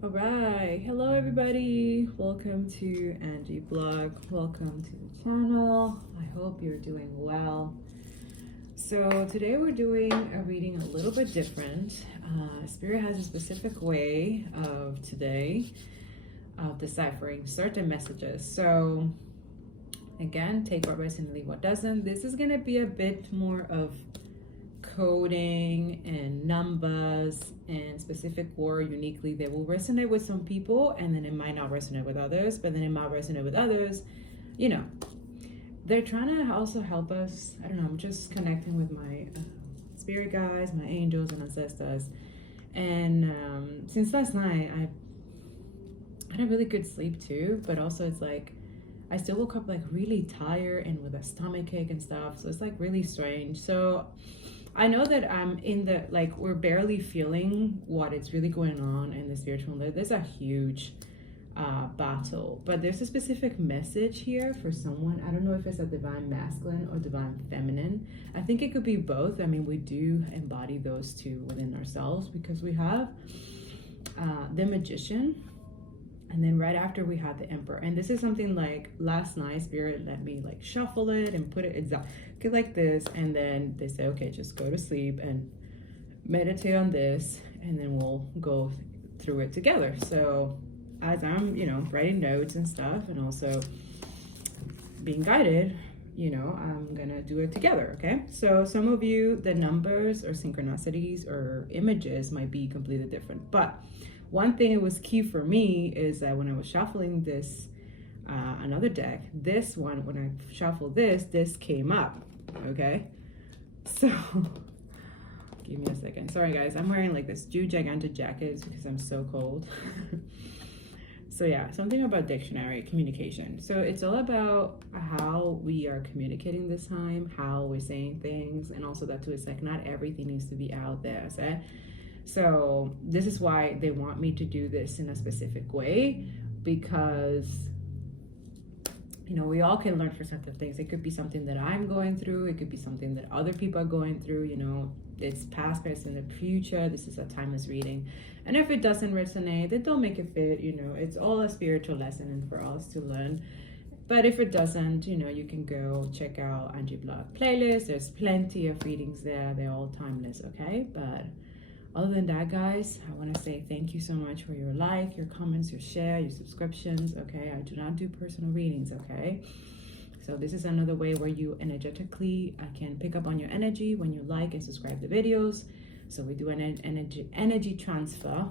All right, hello everybody. Welcome to Angie Blog. Welcome to the channel. I hope you're doing well. So today we're doing a reading a little bit different. Spirit has a specific way of deciphering certain messages. So again, take what resonates and leave what doesn't. This is going to be a bit more of coding and numbers and specific word uniquely that will resonate with some people, and then it might not resonate with others, but then it might resonate with others. You know, they're trying to also help us. I don't know, I'm just connecting with my spirit guides, my angels and ancestors. And since last night, I had a really good sleep too, but also it's like I still woke up like really tired and with a stomach ache and stuff. So it's like really strange. So I know that I'm in the, like, we're barely feeling what is really going on in the spiritual world. There's a huge battle, but there's a specific message here for someone. I don't know if it's a divine masculine or divine feminine. I think it could be both. I mean, we do embody those two within ourselves because we have the magician, and then right after we have the emperor. And this is something like last night spirit let me like shuffle it and put it exactly like this, and then they say, okay, just go to sleep and meditate on this, and then we'll go through it together. So as I'm, writing notes and stuff and also being guided, I'm gonna do it together. Okay, so some of you, the numbers or synchronicities or images might be completely different, but one thing that was key for me is that when I was shuffling this another deck, this one, when I shuffled this came up. Okay, so give me a second. Sorry guys, I'm wearing like this gigantic jacket because I'm so cold. So yeah, something about dictionary communication. So it's all about how we are communicating this time, how we're saying things, and also that too, it's like not everything needs to be out there. So this is why they want me to do this in a specific way, because we all can learn for certain things. It could be something that I'm going through, it could be something that other people are going through. It's past, present, and future. This is a timeless reading, and if it doesn't resonate, then don't make it fit. It's all a spiritual lesson and for us to learn. But if it doesn't, you can go check out Angie Blog playlist. There's plenty of readings there. They're all timeless, okay? But other than that, guys, I want to say thank you so much for your like, your comments, your share, your subscriptions, okay? I do not do personal readings, okay? So this is another way where you energetically, I can pick up on your energy when you like and subscribe to videos. So we do an energy transfer.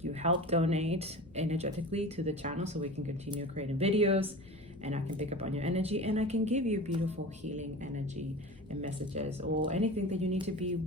You help donate energetically to the channel so we can continue creating videos, and I can pick up on your energy, and I can give you beautiful healing energy and messages or anything that you need to be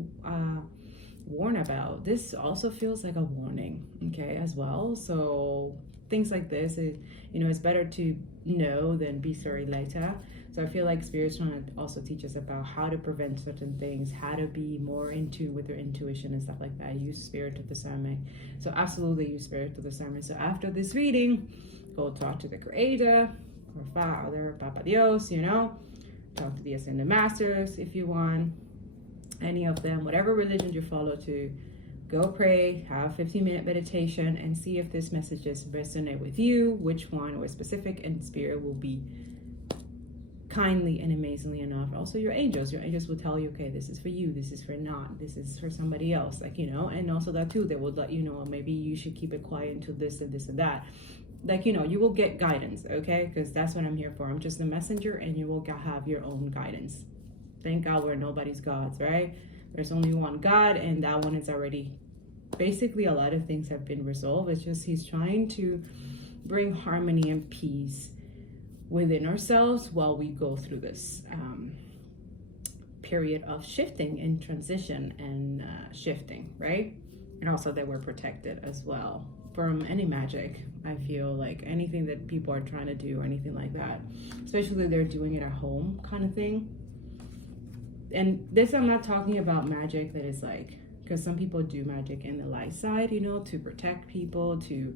warned about. This also feels like a warning, okay, as well. So things like this, it's better to know than be sorry later. So I feel like Spirit's trying to also teach us about how to prevent certain things, how to be more in tune with your intuition and stuff like that. Use spirit to discernment. So absolutely use spirit to discernment. So after this reading, go talk to the Creator or Father, Papa Dios, talk to the Ascended Masters if you want, any of them, whatever religion you follow, to go pray, have a 15-minute meditation, and see if this messages resonate with you, which one or specific, and Spirit will be kindly and amazingly enough. Also your angels will tell you, okay, this is for you, this is for not, this is for somebody else, and also that too, they will let you know, maybe you should keep it quiet until this and this and that. You will get guidance, okay? Because that's what I'm here for. I'm just a messenger, and you will have your own guidance. Thank God we're nobody's gods, right? There's only one God, and that one is already, basically a lot of things have been resolved. It's just he's trying to bring harmony and peace within ourselves while we go through this period of shifting and transition and shifting, right? And also that we're protected as well from any magic. I feel like anything that people are trying to do or anything like that, especially they're doing it at home kind of thing. And this, I'm not talking about magic that is like, because some people do magic in the light side, to protect people, to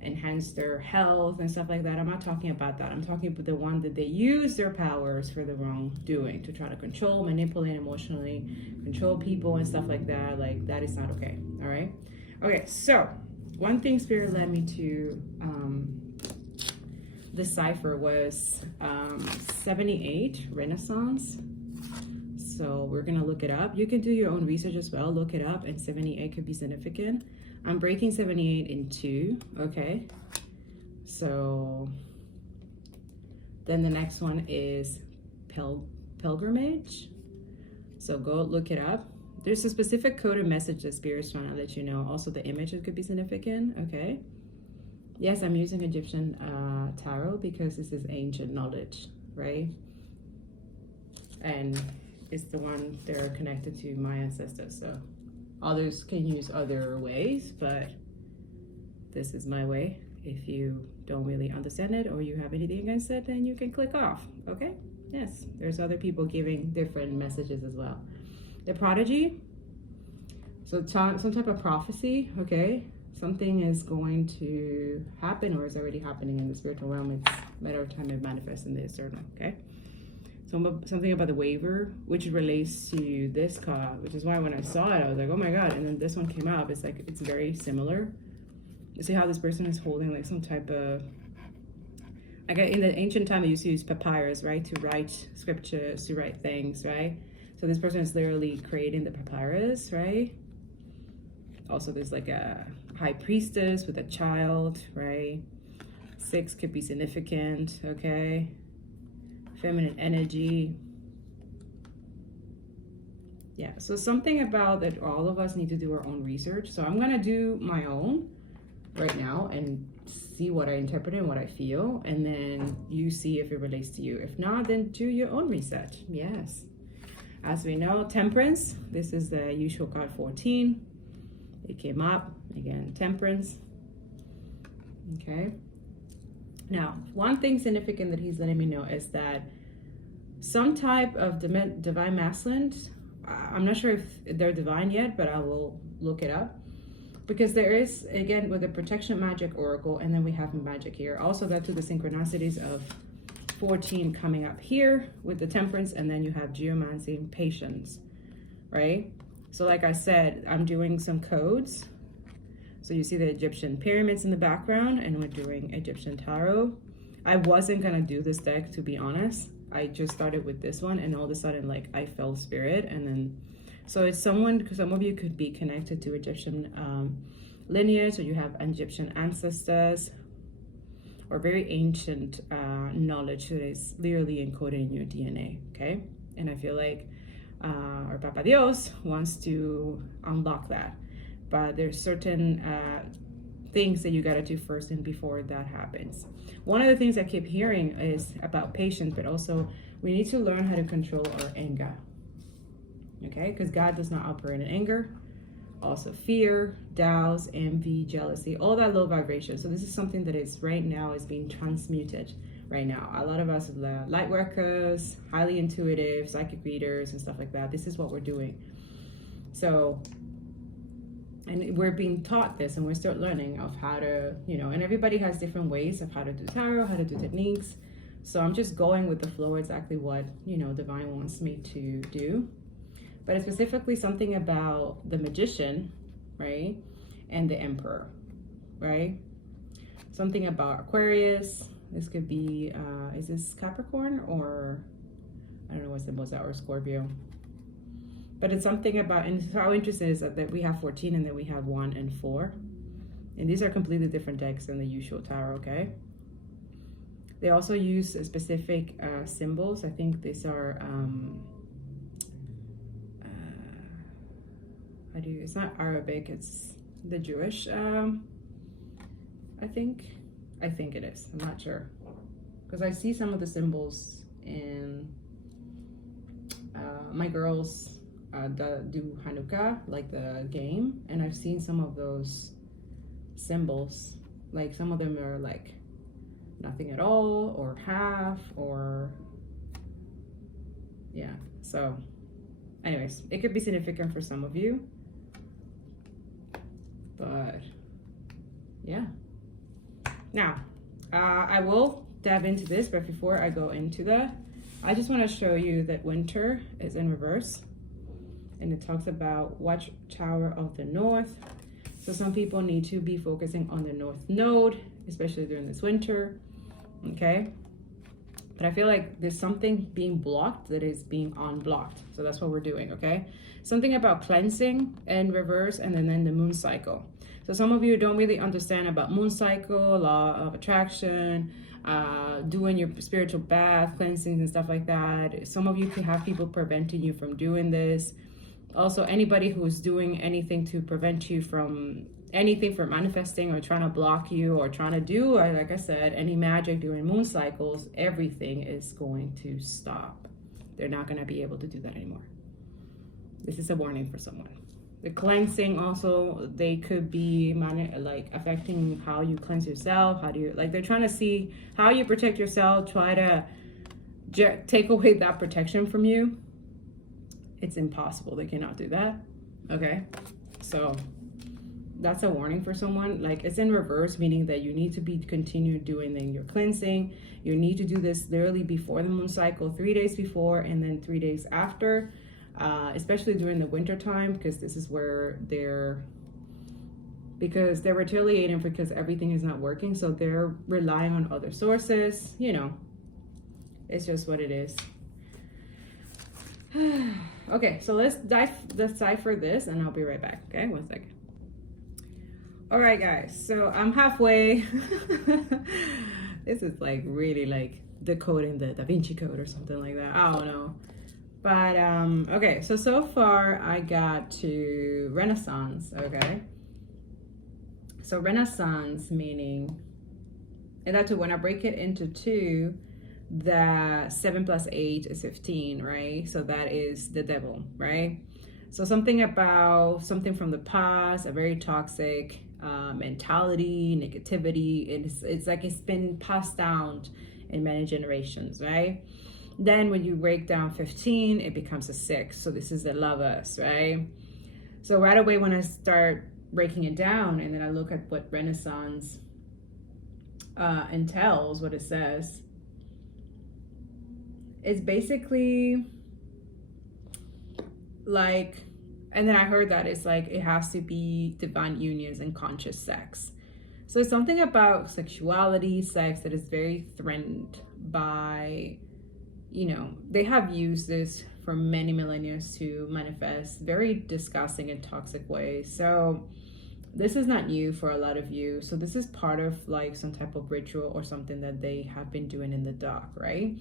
enhance their health and stuff like that. I'm not talking about that. I'm talking about the one that they use their powers for the wrongdoing, to try to control, manipulate emotionally, control people and stuff like that. Like, that is not okay. All right. Okay. So one thing Spirit led me to decipher was 78 Renaissance. So we're gonna look it up. You can do your own research as well, look it up, and 78 could be significant. I'm breaking 78 in two, okay? So then the next one is pilgrimage. So go look it up. There's a specific code or message that Spirit's trying to let you know. Also the images could be significant, okay? Yes, I'm using Egyptian tarot because this is ancient knowledge, right? And it's the one they're connected to my ancestors. So others can use other ways, but this is my way. If you don't really understand it or you have anything against it, then you can click off, okay? Yes, there's other people giving different messages as well. The prodigy, so some type of prophecy, okay? Something is going to happen or is already happening in the spiritual realm. It's a matter of time it manifests in the external, okay? So something about the waiver, which relates to this card, which is why when I saw it, I was like, oh my God. And then this one came up. It's like, it's very similar. You see how this person is holding like some type of, like in the ancient time, they used to use papyrus, right? To write scriptures, to write things, right? So this person is literally creating the papyrus, right? Also, there's like a high priestess with a child, right? 6 could be significant, okay? Feminine energy. Yeah, so something about that all of us need to do our own research. So I'm gonna do my own right now and see what I interpret and what I feel, and then you see if it relates to you. If not, then do your own research. Yes. As we know, temperance, this is the usual card 14. It came up again, temperance. Okay. Now, one thing significant that he's letting me know is that some type of divine masculine, I'm not sure if they're divine yet, but I will look it up. Because there is, again, with the protection magic oracle, and then we have magic here. Also that to the synchronicities of 14 coming up here with the temperance, and then you have geomancy and patience, right? So like I said, I'm doing some codes. So you see the Egyptian pyramids in the background, and we're doing Egyptian tarot. I wasn't gonna do this deck, to be honest. I just started with this one, and all of a sudden, like, I felt spirit, and then, so it's someone, because some of you could be connected to Egyptian lineage, or you have Egyptian ancestors, or very ancient knowledge that is literally encoded in your DNA, okay? And I feel like our Papa Dios wants to unlock that. But there's certain things that you gotta do first and before that happens. One of the things I keep hearing is about patience, but also we need to learn how to control our anger, okay? Because God does not operate in anger. Also fear, doubts, envy, jealousy, all that low vibration. So this is something that is right now is being transmuted right now. A lot of us are light workers, highly intuitive, psychic readers and stuff like that. This is what we're doing. So, and we're being taught this, and we're still learning of how to, you know, and everybody has different ways of how to do tarot, how to do techniques. So I'm just going with the flow, exactly what, you know, divine wants me to do. But it's specifically something about the magician, right? And the emperor, right? Something about Aquarius. This could be, is this Capricorn or, I don't know what's the most, or Scorpio. But it's something about, and how interesting is that we have 14 and then we have 1 and 4. And these are completely different decks than the usual tarot, okay? They also use specific symbols. I think these are, it's not Arabic, it's the Jewish, I think it is, I'm not sure. Because I see some of the symbols in, my girls do Hanukkah, like the game, and I've seen some of those symbols, like some of them are like nothing at all, or half, or, yeah, so anyways, it could be significant for some of you. But yeah, now I will dive into this, but before I go into that, I just want to show you that winter is in reverse, and it talks about Watchtower of the North. So some people need to be focusing on the North Node, especially during this winter, okay? But I feel like there's something being blocked that is being unblocked. So that's what we're doing, okay? Something about cleansing and reverse, and then the moon cycle. So some of you don't really understand about moon cycle, law of attraction, doing your spiritual bath, cleansings and stuff like that. Some of you could have people preventing you from doing this. Also, anybody who's doing anything to prevent you from anything from manifesting or trying to block you or trying to do, or like I said, any magic during moon cycles, everything is going to stop. They're not going to be able to do that anymore. This is a warning for someone. The cleansing also, they could be like affecting how you cleanse yourself. How do you, like, they're trying to see how you protect yourself, try to take away that protection from you. It's impossible. They cannot do that. Okay, so that's a warning for someone. Like, it's in reverse, meaning that you need to be continue doing your cleansing. You need to do this literally before the moon cycle, 3 days before, and then 3 days after, especially during the winter time, because this is where they're retaliating because everything is not working. So they're relying on other sources, you know, it's just what it is. Okay, so let's decipher this and I'll be right back. Okay, 1 second. All right, guys, so I'm halfway. This is like really like decoding the Da Vinci Code or something like that. I don't know. But okay, so far I got to Renaissance. Okay, so Renaissance meaning, and that's when I break it into two, the 7 + 8 is 15, right? So that is the devil, right? So something from the past, a very toxic mentality, negativity. It's like it's been passed down in many generations, right? Then when you break down 15, it becomes a 6. So this is the lovers, right? So right away when I start breaking it down and then I look at what Renaissance entails, what it says, it's basically like, and then I heard that it's like it has to be divine unions and conscious sex. So it's something about sexuality, sex that is very threatened by, you know, they have used this for many millennia to manifest very disgusting and toxic ways. So this is not new for a lot of you. So this is part of like some type of ritual or something that they have been doing in the dark, right?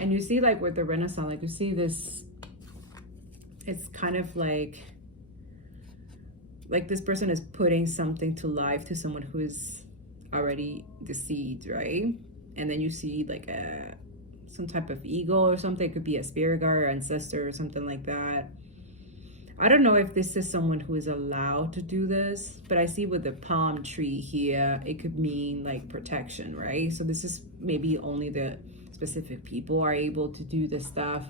And you see like with the Renaissance, like you see this, it's kind of like this person is putting something to life to someone who is already deceased, right? And then you see like some type of eagle or something. It could be a spirit guide or ancestor or something like that. I don't know if this is someone who is allowed to do this, but I see with the palm tree here, it could mean like protection, right? So this is maybe only the specific people are able to do this stuff.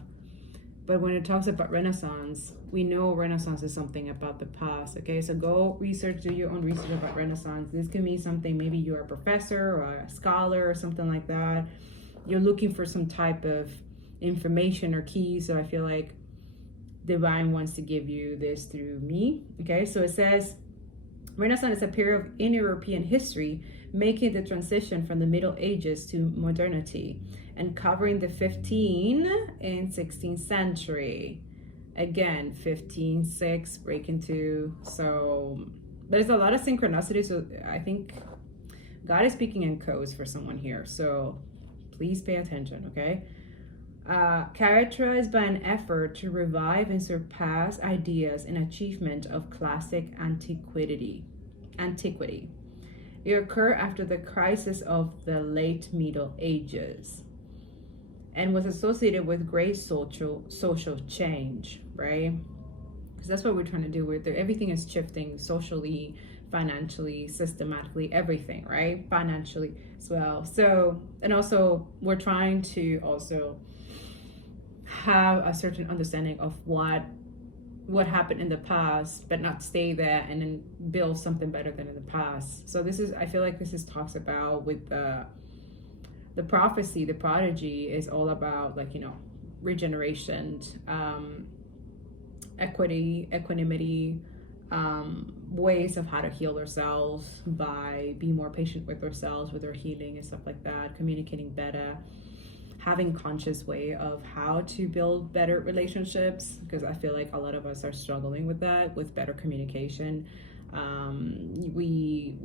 But when it talks about Renaissance, we know Renaissance is something about the past, okay? So go research, do your own research about Renaissance. This can mean something, maybe you're a professor or a scholar or something like that. You're looking for some type of information or key. So I feel like Divine wants to give you this through me, okay? So it says, Renaissance is a period in European history, making the transition from the Middle Ages to modernity and covering the 15th and 16th century. Again, 15, 6, break into, so there's a lot of synchronicity. So I think God is speaking in codes for someone here. So please pay attention, okay? Characterized by an effort to revive and surpass ideas and achievement of classic antiquity. It occurred after the crisis of the late Middle Ages and was associated with great social change, right? Because that's what we're trying to do with it. Everything is shifting socially, financially, systematically, everything, right? Financially as well. So, and also we're trying to also have a certain understanding of what happened in the past, but not stay there and then build something better than in the past. So this is, I feel like this is talks about with the prophecy, the prodigy is all about like, you know, regeneration, equity, equanimity, ways of how to heal ourselves by being more patient with ourselves, with our healing and stuff like that, communicating better, having conscious way of how to build better relationships, because I feel like a lot of us are struggling with that, with better communication. We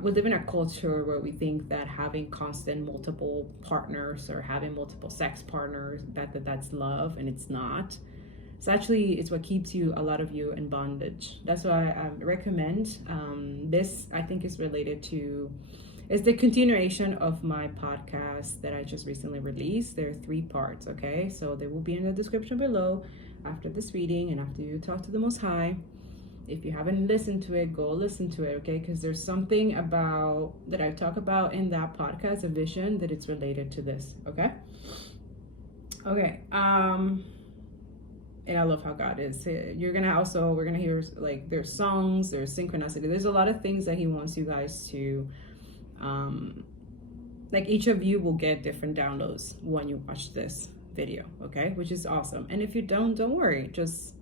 live in a culture where we think that having constant multiple partners or having multiple sex partners, that's love, and it's not. It's what keeps a lot of you in bondage. That's why I recommend this. I think is related to, it's the continuation of my podcast that I just recently released. There are 3 parts, okay? So they will be in the description below after this reading and after you talk to the Most High. If you haven't listened to it, go listen to it, okay? Because there's something about that I talk about in that podcast, a vision, that it's related to this, okay? Okay. And I love how God is. We're gonna hear, like, there's songs, there's synchronicity. There's a lot of things that he wants you guys to, like, each of you will get different downloads when you watch this video, okay? Which is awesome. And if you don't worry, just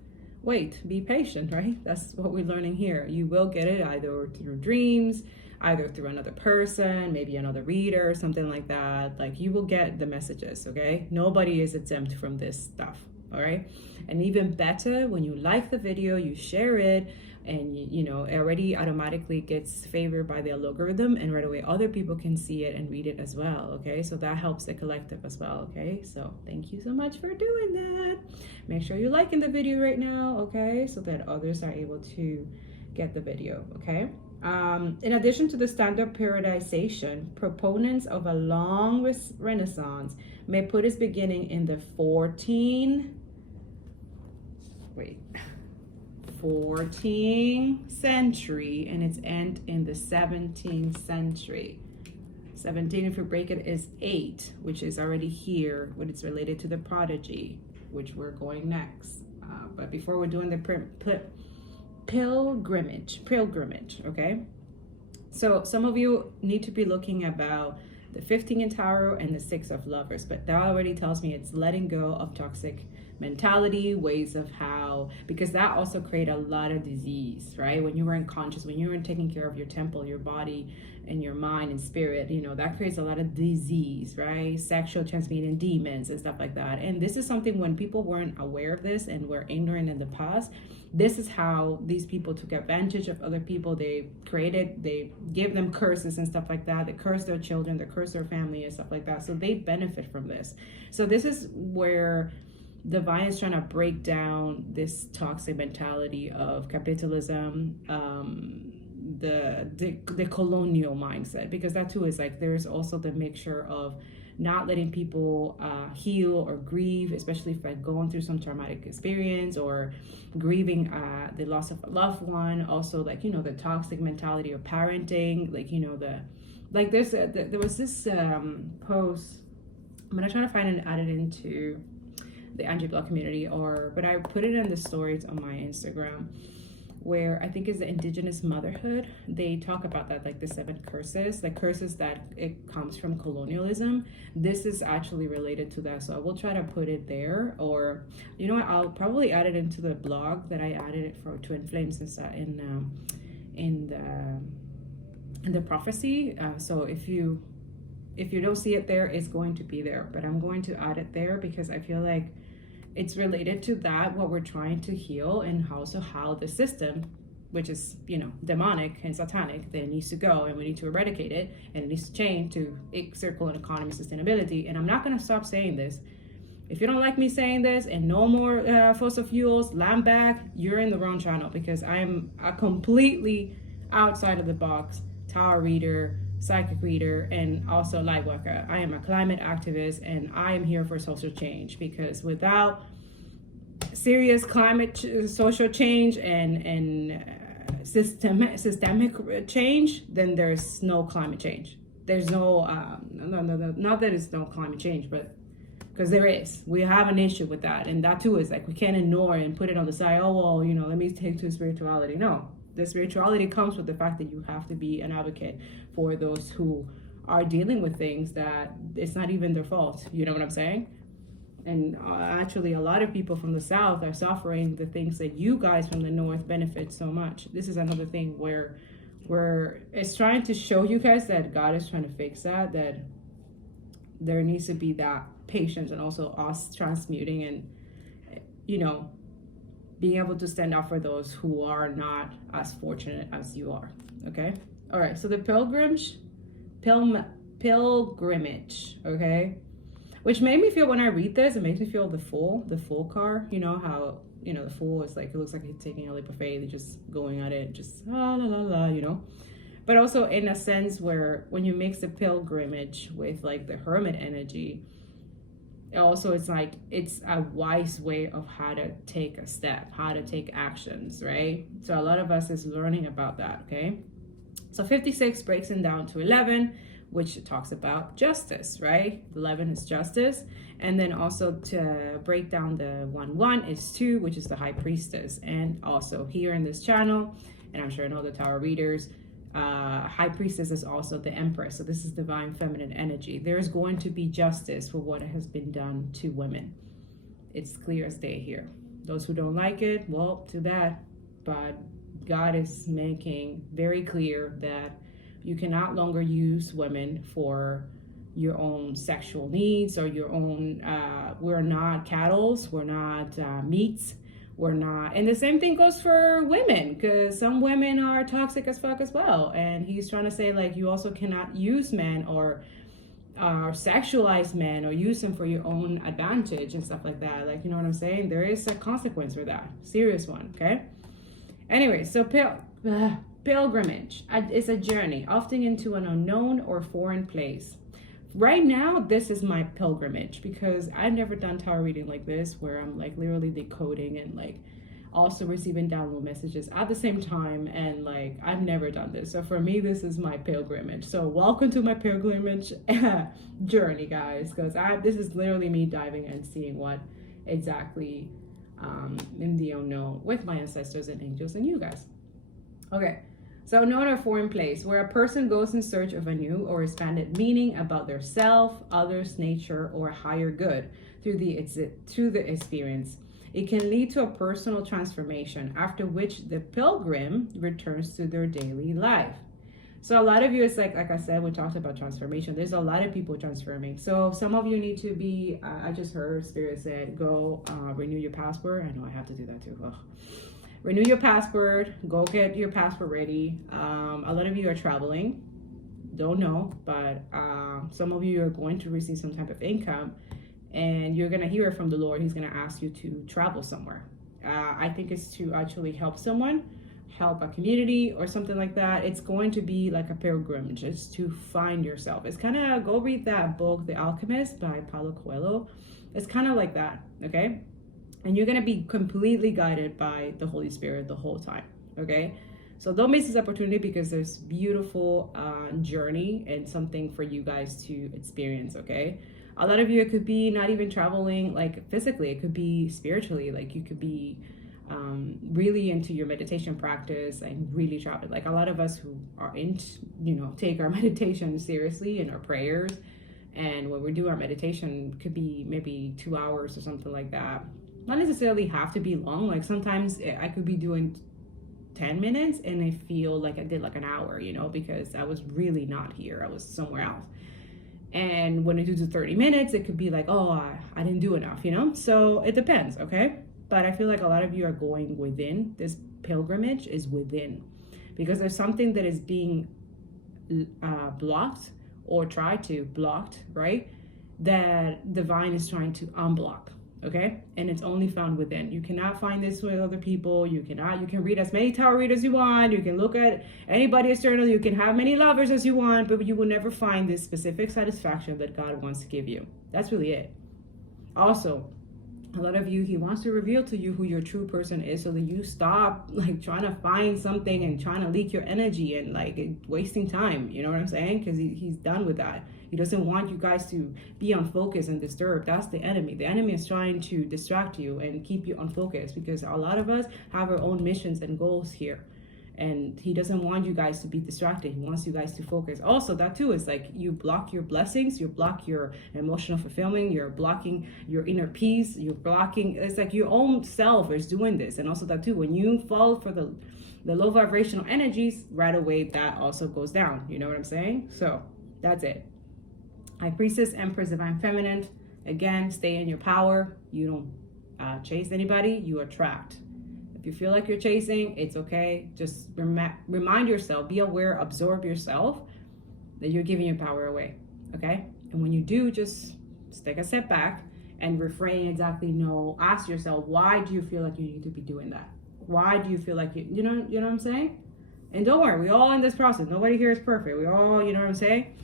wait, be patient, right? That's what we're learning here. You will get it either through dreams, either through another person, maybe another reader, or something like that. Like, you will get the messages, okay? Nobody is exempt from this stuff. All right. And even better, when you like the video, you share it, and it already automatically gets favored by the algorithm, and right away other people can see it and read it as well. Okay, so that helps the collective as well. Okay, so thank you so much for doing that. Make sure you're liking the video right now, okay, so that others are able to get the video. Okay. In addition to the standard periodization, proponents of a long renaissance may put its beginning in the 14th century and its end in the 17th century. 17, if we break it, is 8, which is already here, but it's related to the prodigy, which we're going next. But before we're doing the pilgrimage, okay? So some of you need to be looking about the 15 in tarot and the 6 of lovers, but that already tells me it's letting go of toxic mentality, ways of how, because that also create a lot of disease, right? When you were unconscious, when you were taking care of your temple, your body and your mind and spirit, that creates a lot of disease, right? Sexual transmitting demons and stuff like that. And this is something, when people weren't aware of this and were ignorant in the past, this is how these people took advantage of other people. They give them curses and stuff like that. They curse their children, they curse their family and stuff like that. So they benefit from this. So this is where Divine is trying to break down this toxic mentality of capitalism, the colonial mindset, because that too is like, there's also the mixture of not letting people heal or grieve, especially if they're going through some traumatic experience, or grieving the loss of a loved one. Also, like, the toxic mentality of parenting, like, there was this post. I'm gonna try to find and add it into the Angie Block community, but I put it in the stories on my Instagram, where I think is the indigenous motherhood. They talk about that, like the 7 curses, like curses that it comes from colonialism. This is actually related to that. So I will try to put it there, or you know what, I'll probably add it into the blog that I added it for Twin Flames in the prophecy. So if you don't see it there, it's going to be there, but I'm going to add it there because I feel like it's related to that, what we're trying to heal, and also how the system, which is, demonic and satanic, that needs to go, and we need to eradicate it, and it needs to change to circle and economy sustainability. And I'm not going to stop saying this. If you don't like me saying this, and no more fossil fuels, land back, you're in the wrong channel, because I'm a completely outside of the box tarot reader, psychic reader, and also light worker. I am a climate activist, and I am here for social change, because without serious social change and systemic change, then there's no climate change. There's no not that it's no climate change, but because there is, we have an issue with that. And that too is like, we can't ignore it and put it on the side. Oh, well, let me take to spirituality. No, the spirituality comes with the fact that you have to be an advocate for those who are dealing with things that it's not even their fault. You know what I'm saying? And actually, a lot of people from the South are suffering the things that you guys from the North benefit so much. This is another thing where it's trying to show you guys that God is trying to fix that there needs to be that patience, and also us transmuting and, you know, being able to stand up for those who are not as fortunate as you are. Okay. All right. So the pilgrimage, okay, which made me feel, when I read this, it makes me feel the fool car. You know how, you know, the fool is like, it looks like he's taking a leap of faith, just going at it, just la la la, you know. But also in a sense where when you mix the pilgrimage with like the hermit energy, also it's like, it's a wise way of how to take a step, how to take actions, right? So a lot of us is learning about that, okay? So 56 breaks it down to 11, which talks about justice, right? 11 is justice. And then also to break down the 1-1 is 2, which is the high priestess. And also here in this channel, and I'm sure in all the tarot readers, high priestess is also the empress. So this is divine feminine energy. There is going to be justice for what has been done to women. It's clear as day here. Those who don't like it, well, too bad. But God is making very clear that you cannot longer use women for your own sexual needs or your own, we're not cattle, we're not meats. We're not. And the same thing goes for women, because some women are toxic as fuck as well. And he's trying to say, like, you also cannot use men or sexualize men or use them for your own advantage and stuff like that. Like, you know what I'm saying? There is a consequence for that. Serious one, okay? Anyway, so pilgrimage is a journey, often into an unknown or foreign place. Right now, this is my pilgrimage, because I've never done tarot reading like this, where I'm like literally decoding and like also receiving download messages at the same time. And like, I've never done this. So for me, this is my pilgrimage. So welcome to my pilgrimage journey, guys, because this is literally me diving and seeing what exactly in the unknown with my ancestors and angels and you guys. Okay. So known or foreign place, where a person goes in search of a new or expanded meaning about their self, others, nature, or a higher good through the experience. It can lead to a personal transformation, after which the pilgrim returns to their daily life. So a lot of you, it's like I said, we talked about transformation. There's a lot of people transforming. So some of you need to be, I just heard Spirit said, go renew your passport. I know I have to do that too. Ugh. Renew your passport, go get your passport ready. A lot of you are traveling, don't know, but some of you are going to receive some type of income, and you're gonna hear from the Lord. He's gonna ask you to travel somewhere. I think it's to actually help someone, help a community or something like that. It's going to be like a pilgrimage. It's to find yourself. It's kind of, go read that book, The Alchemist by Paulo Coelho. It's kind of like that, okay? And you're going to be completely guided by the Holy Spirit the whole time, okay? So don't miss this opportunity, because there's beautiful journey and something for you guys to experience, okay? A lot of you, it could be not even traveling like physically. It could be spiritually. Like you could be really into your meditation practice and really travel. Like a lot of us who are take our meditation seriously and our prayers. And when we do our meditation, it could be maybe 2 hours or something like that. Not necessarily have to be long. Like sometimes I could be doing 10 minutes and I feel like I did like an hour, because I was really not here. I was somewhere else. And when I do 30 minutes, it could be like, oh, I didn't do enough, So it depends, okay? But I feel like a lot of you are going within. This pilgrimage is within, because there's something that is being blocked or tried to blocked, right? That divine is trying to unblock. Okay, and it's only found within. You cannot find this with other people. You can read as many tarot readers as you want. You can look at anybody external. You can have many lovers as you want, but you will never find this specific satisfaction that God wants to give you. That's really it. Also, a lot of you, he wants to reveal to you who your true person is, so that you stop like trying to find something and trying to leak your energy and like wasting time. You know what I'm saying? Because he's done with that. He doesn't want you guys to be unfocused and disturbed. That's the enemy. The enemy is trying to distract you and keep you unfocused, because a lot of us have our own missions and goals here. And he doesn't want you guys to be distracted. He wants you guys to focus. Also, that too is like you block your blessings, you block your emotional fulfillment, you're blocking your inner peace, you're blocking, it's like your own self is doing this. And also that too, when you fall for the low vibrational energies, right away that also goes down. You know what I'm saying? So that's it. High Priestess, Empress, Divine Feminine. Again, stay in your power. You don't chase anybody, you attract. If you feel like you're chasing, it's okay. Just remind yourself, be aware, absorb yourself that you're giving your power away, okay? And when you do, just take a step back and refrain exactly, ask yourself, why do you feel like you need to be doing that? Why do you feel like you know what I'm saying? And don't worry, we all in this process. Nobody here is perfect. We all, you know what I'm saying?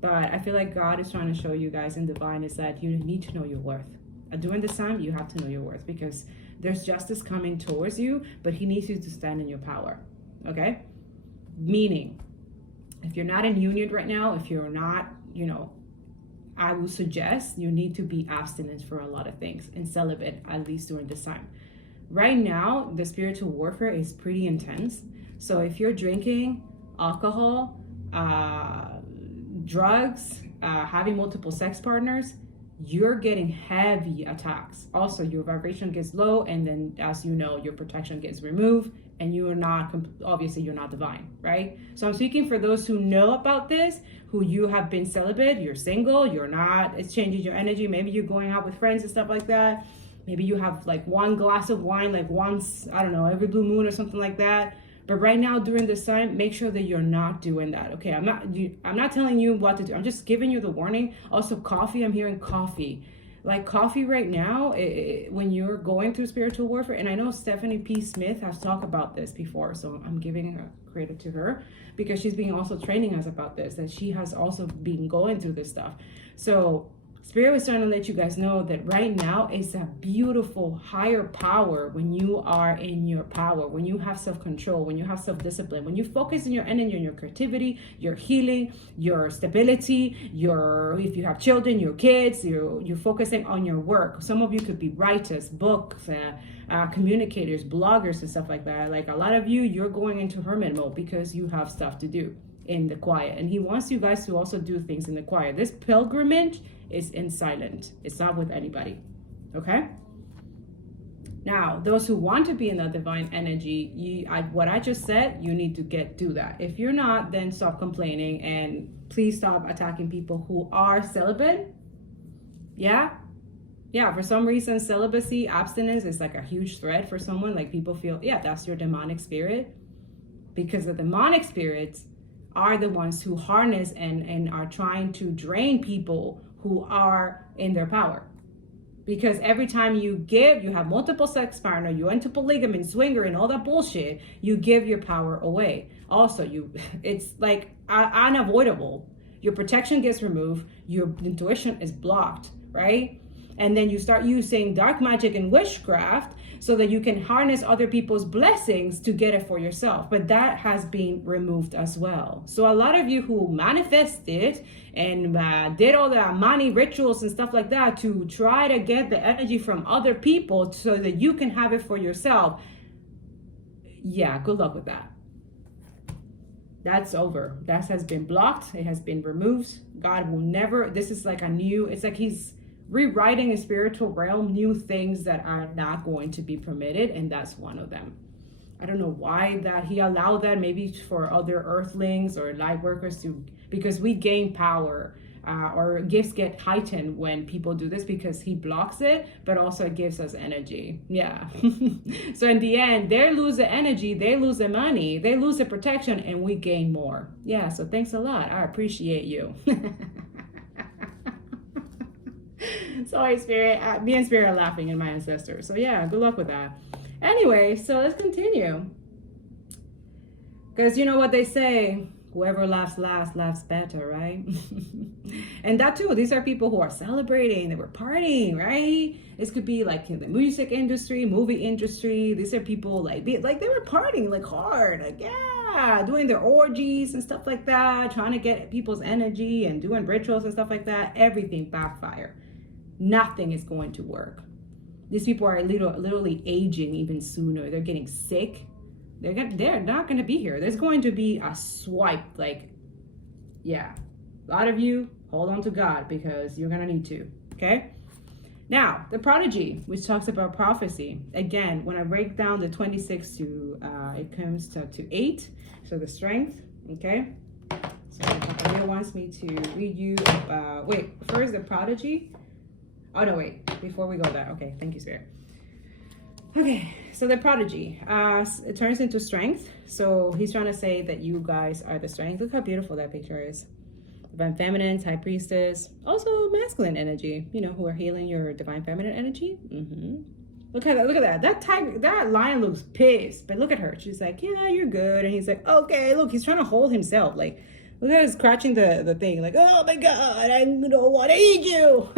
But I feel like God is trying to show you guys in divine is that you need to know your worth. During this time, you have to know your worth because there's justice coming towards you, but he needs you to stand in your power, okay? Meaning, if you're not in union right now, if you're not, I would suggest you need to be abstinent for a lot of things and celibate, at least during this time. Right now, the spiritual warfare is pretty intense. So if you're drinking alcohol, drugs, having multiple sex partners, you're getting heavy attacks. Also, your vibration gets low, and then as you know, your protection gets removed, and you're not, obviously you're not divine, right? So I'm speaking for those who know about this, who you have been celibate, you're single, you're not, it's changing your energy. Maybe you're going out with friends and stuff like that. Maybe you have like one glass of wine, like once, I don't know, every blue moon or something like that. But right now during this time, make sure that you're not doing that. Okay, I'm not telling you what to do. I'm just giving you the warning. Also coffee, I'm hearing coffee. Like coffee right now, when you're going through spiritual warfare, and I know Stephanie P. Smith has talked about this before, so I'm giving her credit to her because she's been also training us about this, that she has also been going through this stuff. So Spirit was trying to let you guys know that right now is a beautiful higher power when you are in your power, when you have self-control, when you have self-discipline, when you focus on your energy, on your creativity, your healing, your stability, if you have children, your kids, you're focusing on your work. Some of you could be writers, books, communicators, bloggers and stuff like that. Like a lot of you're going into hermit mode because you have stuff to do in the quiet. And he wants you guys to also do things in the quiet. This pilgrimage is in silent. It's not with anybody. Okay? Now, those who want to be in that divine energy, what I just said, you need to do that. If you're not, then stop complaining and please stop attacking people who are celibate. Yeah, for some reason, celibacy, abstinence is like a huge threat for someone. Like people feel, that's your demonic spirit. Because the demonic spirits are the ones who harness and are trying to drain people who are in their power. Because every time you have multiple sex partner, you into polygamy, swinger, and all that bullshit, you give your power away. Also, it's like unavoidable. Your protection gets removed, your intuition is blocked, right? And then you start using dark magic and witchcraft so that you can harness other people's blessings to get it for yourself. But that has been removed as well. So a lot of you who manifested and did all the money rituals and stuff like that to try to get the energy from other people so that you can have it for yourself. Yeah, good luck with that. That's over. That has been blocked. It has been removed. God will never, this is like it's like he's rewriting a spiritual realm, new things that are not going to be permitted, and that's one of them. I don't know why that he allowed that, maybe for other earthlings or light workers because we gain power or gifts get heightened when people do this because he blocks it, but also it gives us energy. Yeah. So in the end, they lose the energy, they lose the money, they lose the protection, and we gain more. Yeah, so thanks a lot. I appreciate you. Sorry, Spirit. Me and Spirit are laughing in my ancestors. So yeah, good luck with that. Anyway, so let's continue. Because you know what they say, whoever laughs last laughs better, right? And that too, these are people who are celebrating, they were partying, right? This could be like in the music industry, movie industry. These are people like they were partying like hard, like yeah, doing their orgies and stuff like that, trying to get people's energy and doing rituals and stuff like that. Everything backfire. Nothing is going to work. These people are literally aging even sooner. They're getting sick. they're not gonna be here. There's going to be a swipe. Like, yeah, a lot of you hold on to God because you're gonna need to. Okay. Now, the prodigy, which talks about prophecy. Again, when I break down the 26 to, it comes to 8. So the strength, okay? So Maria wants me to read you, wait, first the prodigy. Oh, no, wait, before we go there. Okay, thank you, Spirit. Okay, so the prodigy, it turns into strength. So he's trying to say that you guys are the strength. Look how beautiful that picture is. Divine feminine, high priestess, also masculine energy, you know, who are healing your divine feminine energy. Look at that, look at that. That tiger, that lion looks pissed, but look at her. She's like, yeah, you're good. And he's like, okay, look, he's trying to hold himself. Like, look at her scratching the thing. Like, oh my God, I don't want to eat you.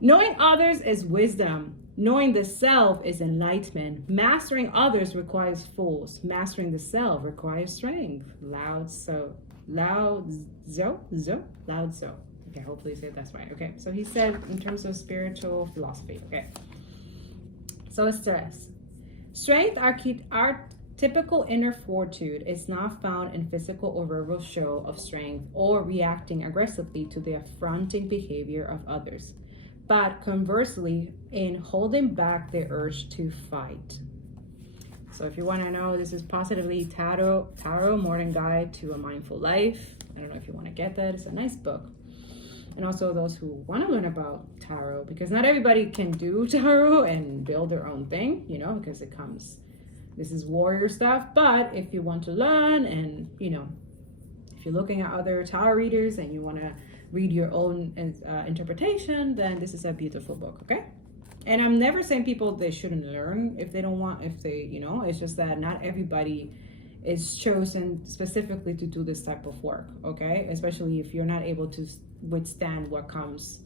Knowing others is wisdom. Knowing the self is enlightenment. Mastering others requires force. Mastering the self requires strength. Loud so. Okay, hopefully I said that's right. Okay, so he said in terms of spiritual philosophy. Okay, so it says, strength, our typical inner fortitude, is not found in physical or verbal show of strength or reacting aggressively to the affronting behavior of others, but conversely in holding back the urge to fight. So if you want to know, this is Positively Tarot Modern Guide to a Mindful Life. I don't know if you want to get that. It's a nice book. And also those who want to learn about tarot, because not everybody can do tarot and build their own thing, you know, because this is warrior stuff. But if you want to learn and, you know, if you're looking at other tarot readers and you want to read your own interpretation, then this is a beautiful book, okay? And I'm never saying people they shouldn't learn if they don't want, if they, you know, it's just that not everybody is chosen specifically to do this type of work, okay? Especially if you're not able to withstand what comes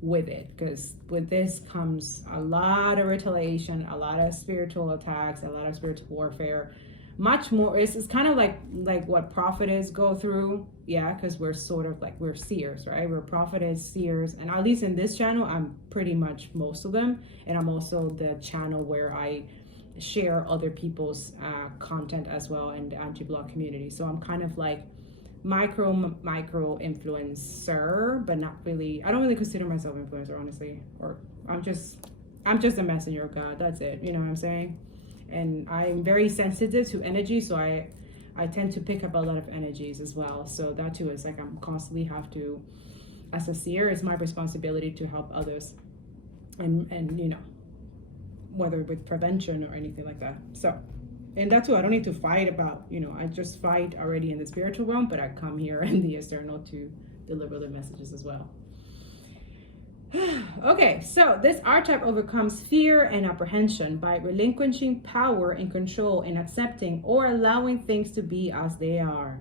with it, because with this comes a lot of retaliation, a lot of spiritual attacks, a lot of spiritual warfare, much more. It's kind of like what prophetess go through, yeah, because we're sort of like, we're seers, right? We're prophetess, seers, and at least in this channel, I'm pretty much most of them, and I'm also the channel where I share other people's content as well in the anti-block community. So I'm kind of like micro influencer, but not really. I don't really consider myself influencer, honestly, or I'm just a messenger of God. That's it. You know what I'm saying? And I'm very sensitive to energy, so I tend to pick up a lot of energies as well. So that too is like I'm constantly have to, as a seer, it's my responsibility to help others, and you know, whether with prevention or anything like that. So, and that too, I don't need to fight about, you know, I just fight already in the spiritual realm, but I come here in the external to deliver the messages as well. Okay, so this archetype overcomes fear and apprehension by relinquishing power and control and accepting or allowing things to be as they are.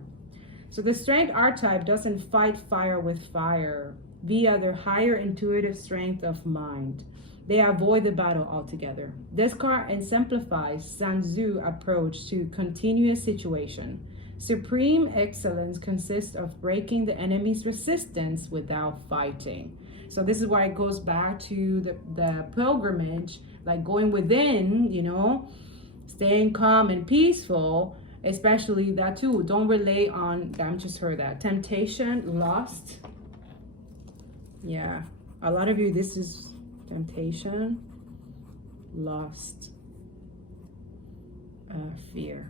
So the strength archetype doesn't fight fire with fire via their higher intuitive strength of mind. They avoid the battle altogether. This card exemplifies Sun Tzu approach to continuous situation. Supreme excellence consists of breaking the enemy's resistance without fighting. So this is why it goes back to the pilgrimage, like going within, you know, staying calm and peaceful, especially that too. Don't rely on, I just heard that, temptation, lust. Yeah, a lot of you, this is temptation, lust, fear,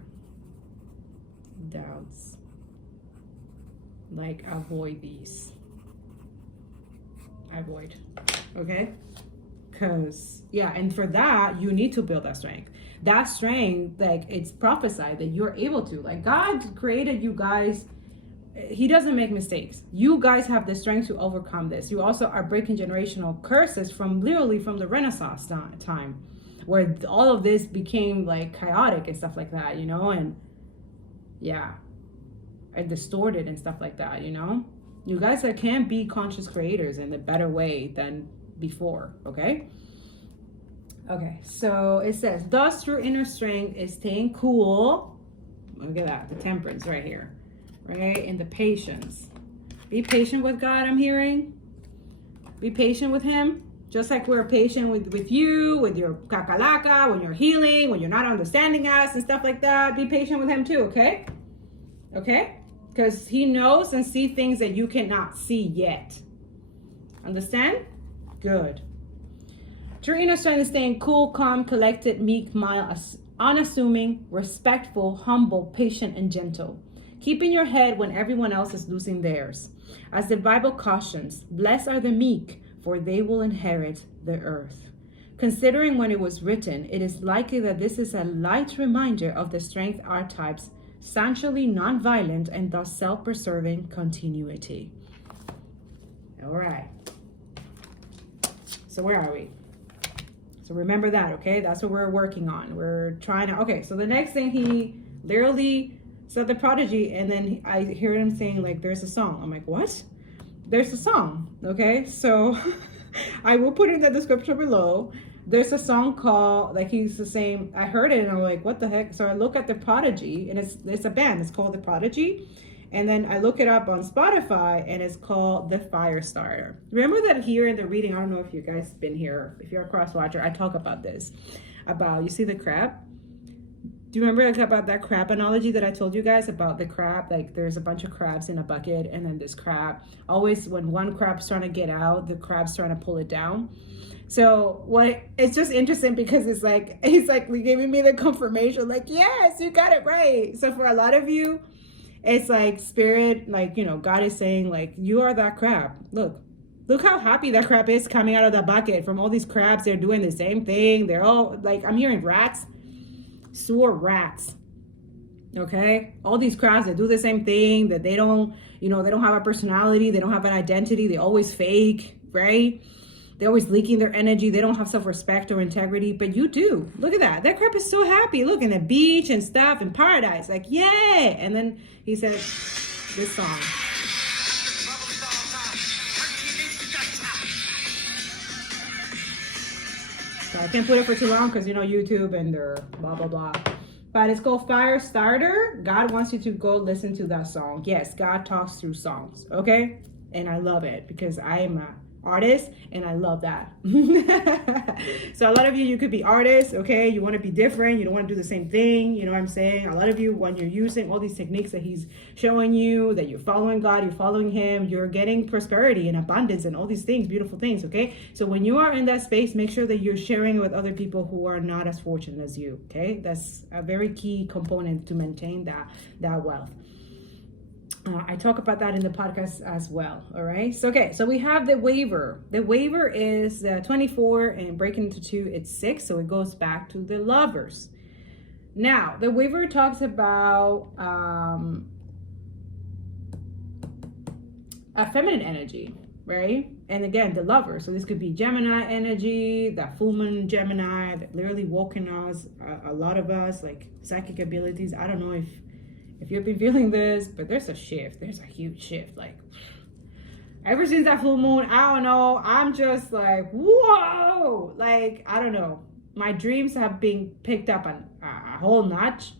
doubts. Like, avoid these. Avoid, okay? Because, yeah, and for that, you need to build that strength. That strength, like, it's prophesied that you're able to. Like, God created you guys. He doesn't make mistakes. You guys have the strength to overcome this. You also are breaking generational curses from literally from the Renaissance time, where all of this became like chaotic and stuff like that, you know, and yeah, and distorted and stuff like that, you know. You guys can be conscious creators in a better way than before, okay? Okay, so it says, thus true inner strength is staying cool. Look at that, the temperance right here, right? And the patience. Be patient with God, I'm hearing. Be patient with him. Just like we're patient with you, with your kakalaka, when you're healing, when you're not understanding us and stuff like that, be patient with him too, okay? Okay? Because he knows and sees things that you cannot see yet. Understand? Good. True inner strength is staying cool, calm, collected, meek, mild, unassuming, respectful, humble, patient, and gentle. Keeping your head when everyone else is losing theirs. As the Bible cautions, blessed are the meek, for they will inherit the earth. Considering when it was written, it is likely that this is a light reminder of the strength archetypes, essentially non-violent and thus self-preserving continuity. All right. So where are we? So remember that, okay? That's what we're working on. We're trying to, okay, so the next thing he literally said the prodigy, and then I hear him saying like, there's a song. I'm like, what? There's a song, okay? So I will put it in the description below. There's a song called, like he's the same, I heard it and I'm like, what the heck? So I look at the Prodigy, and it's a band, it's called the Prodigy. And then I look it up on Spotify, and it's called The Fire Starter. Remember that here in the reading, I don't know if you guys been here, if you're a cross watcher, I talk about this, about, you see the crab? Do you remember like about that crab analogy that I told you guys about the crab? Like there's a bunch of crabs in a bucket, and then this crab, always when one crab's trying to get out, the crab's trying to pull it down. So it's just interesting because it's like, he's like giving me the confirmation, like, yes, you got it right. So for a lot of you, it's like spirit, like, you know, God is saying like, you are that crab. Look how happy that crab is coming out of the bucket from all these crabs. They're doing the same thing. They're all like, I'm hearing rats, sewer rats. Okay. All these crabs that do the same thing, that they don't, you know, they don't have a personality. They don't have an identity. They always fake, right? They're always leaking their energy. They don't have self-respect or integrity, but you do. Look at that. That crab is so happy. Look, in the beach and stuff in paradise. Like, yay. And then he said this song. So I can't put it for too long because, you know, YouTube and their blah, blah, blah. But it's called Fire Starter. God wants you to go listen to that song. Yes, God talks through songs, okay? And I love it because I am a artist and I love that. So a lot of you could be artists, okay? You want to be different. You don't want to do the same thing. You know what I'm saying? A lot of you, when you're using all these techniques that he's showing you, that you're following God, you're following him, you're getting prosperity and abundance and all these things, beautiful things, okay? So when you are in that space, make sure that you're sharing with other people who are not as fortunate as you, okay? That's a very key component to maintain that wealth. I talk about that in the podcast as well. All right. So, okay. So we have the waiver. The waiver is 24 and breaking into 2, it's 6. So it goes back to the lovers. Now, the waiver talks about a feminine energy, right? And again, the lover. So this could be Gemini energy, that full moon Gemini that literally woke in us, a lot of us, like psychic abilities. I don't know if you've been feeling this, but there's a shift. There's a huge shift. Like ever since that full moon, I don't know. I'm just like, whoa. Like, I don't know. My dreams have been picked up on a whole notch.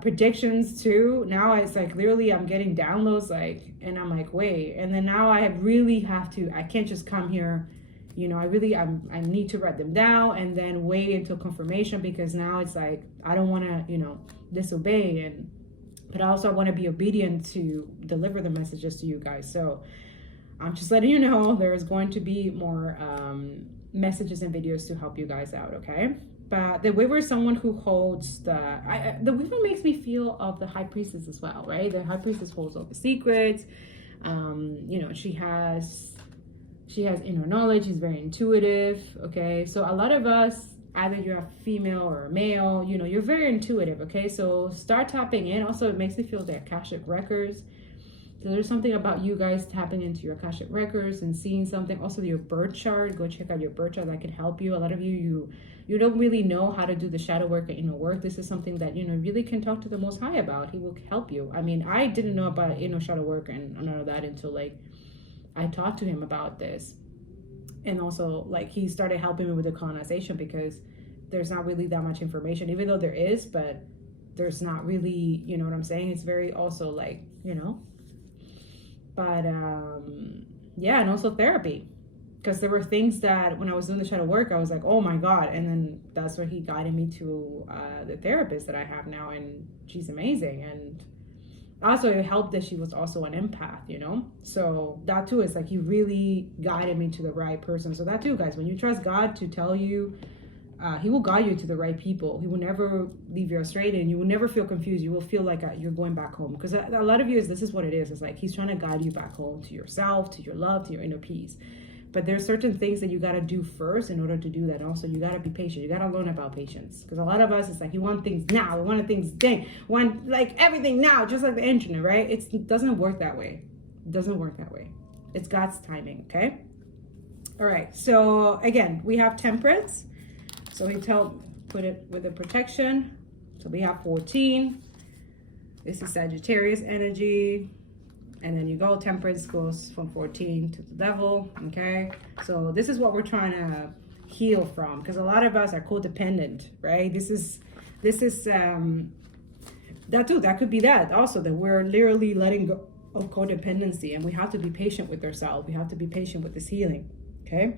Predictions too. Now it's like literally I'm getting downloads, like, and I'm like, wait. And then now I really have to, I can't just come here. You know, I need to write them down and then wait until confirmation, because now it's like, I don't want to, you know, disobey, but also I want to be obedient to deliver the messages to you guys. So I'm just letting you know there's going to be more messages and videos to help you guys out, okay? But the Weaver is someone who holds the Weaver makes me feel of the High Priestess as well, right? The High Priestess holds all the secrets. You know, she has inner knowledge. She's very intuitive, okay? So a lot of us, either you're a female or a male, you know, you're very intuitive, okay? So start tapping in. Also, it makes me feel the Akashic records. So there's something about you guys tapping into your Akashic records and seeing something. Also, your birth chart. Go check out your birth chart. That can help you. A lot of you don't really know how to do the shadow work or inner work. This is something that, you know, really can talk to the Most High about. He will help you. I mean, I didn't know about inner shadow work and none of that until, like, I talked to him about this. And also, like, he started helping me with the colonization, because there's not really that much information, even though there is, but there's not really, you know what I'm saying? It's very also, like, you know, but yeah, and also therapy. Because there were things that when I was doing the shadow work, I was like, oh my God. And then that's where he guided me to the therapist that I have now. And she's amazing. And also it helped that she was also an empath, you know? So that too is like, he really guided me to the right person. So that too, guys, when you trust God to tell you, he will guide you to the right people. He will never leave you astray, and you will never feel confused. You will feel like you're going back home. Because a lot of you, this is what it is. It's like he's trying to guide you back home to yourself, to your love, to your inner peace. But there's certain things that you got to do first in order to do that. Also, you got to be patient. You got to learn about patience. Because a lot of us, it's like you want things now. We want things then. Want like everything now, just like the internet, right? It doesn't work that way. It doesn't work that way. It's God's timing, okay? All right. So again, we have temperance. So we put it with the protection. So we have 14. This is Sagittarius energy. And then you go, temperance goes from 14 to the devil, okay? So this is what we're trying to heal from, because a lot of us are codependent, right? This is that too, that could be that also, that we're literally letting go of codependency, and we have to be patient with ourselves. We have to be patient with this healing, okay?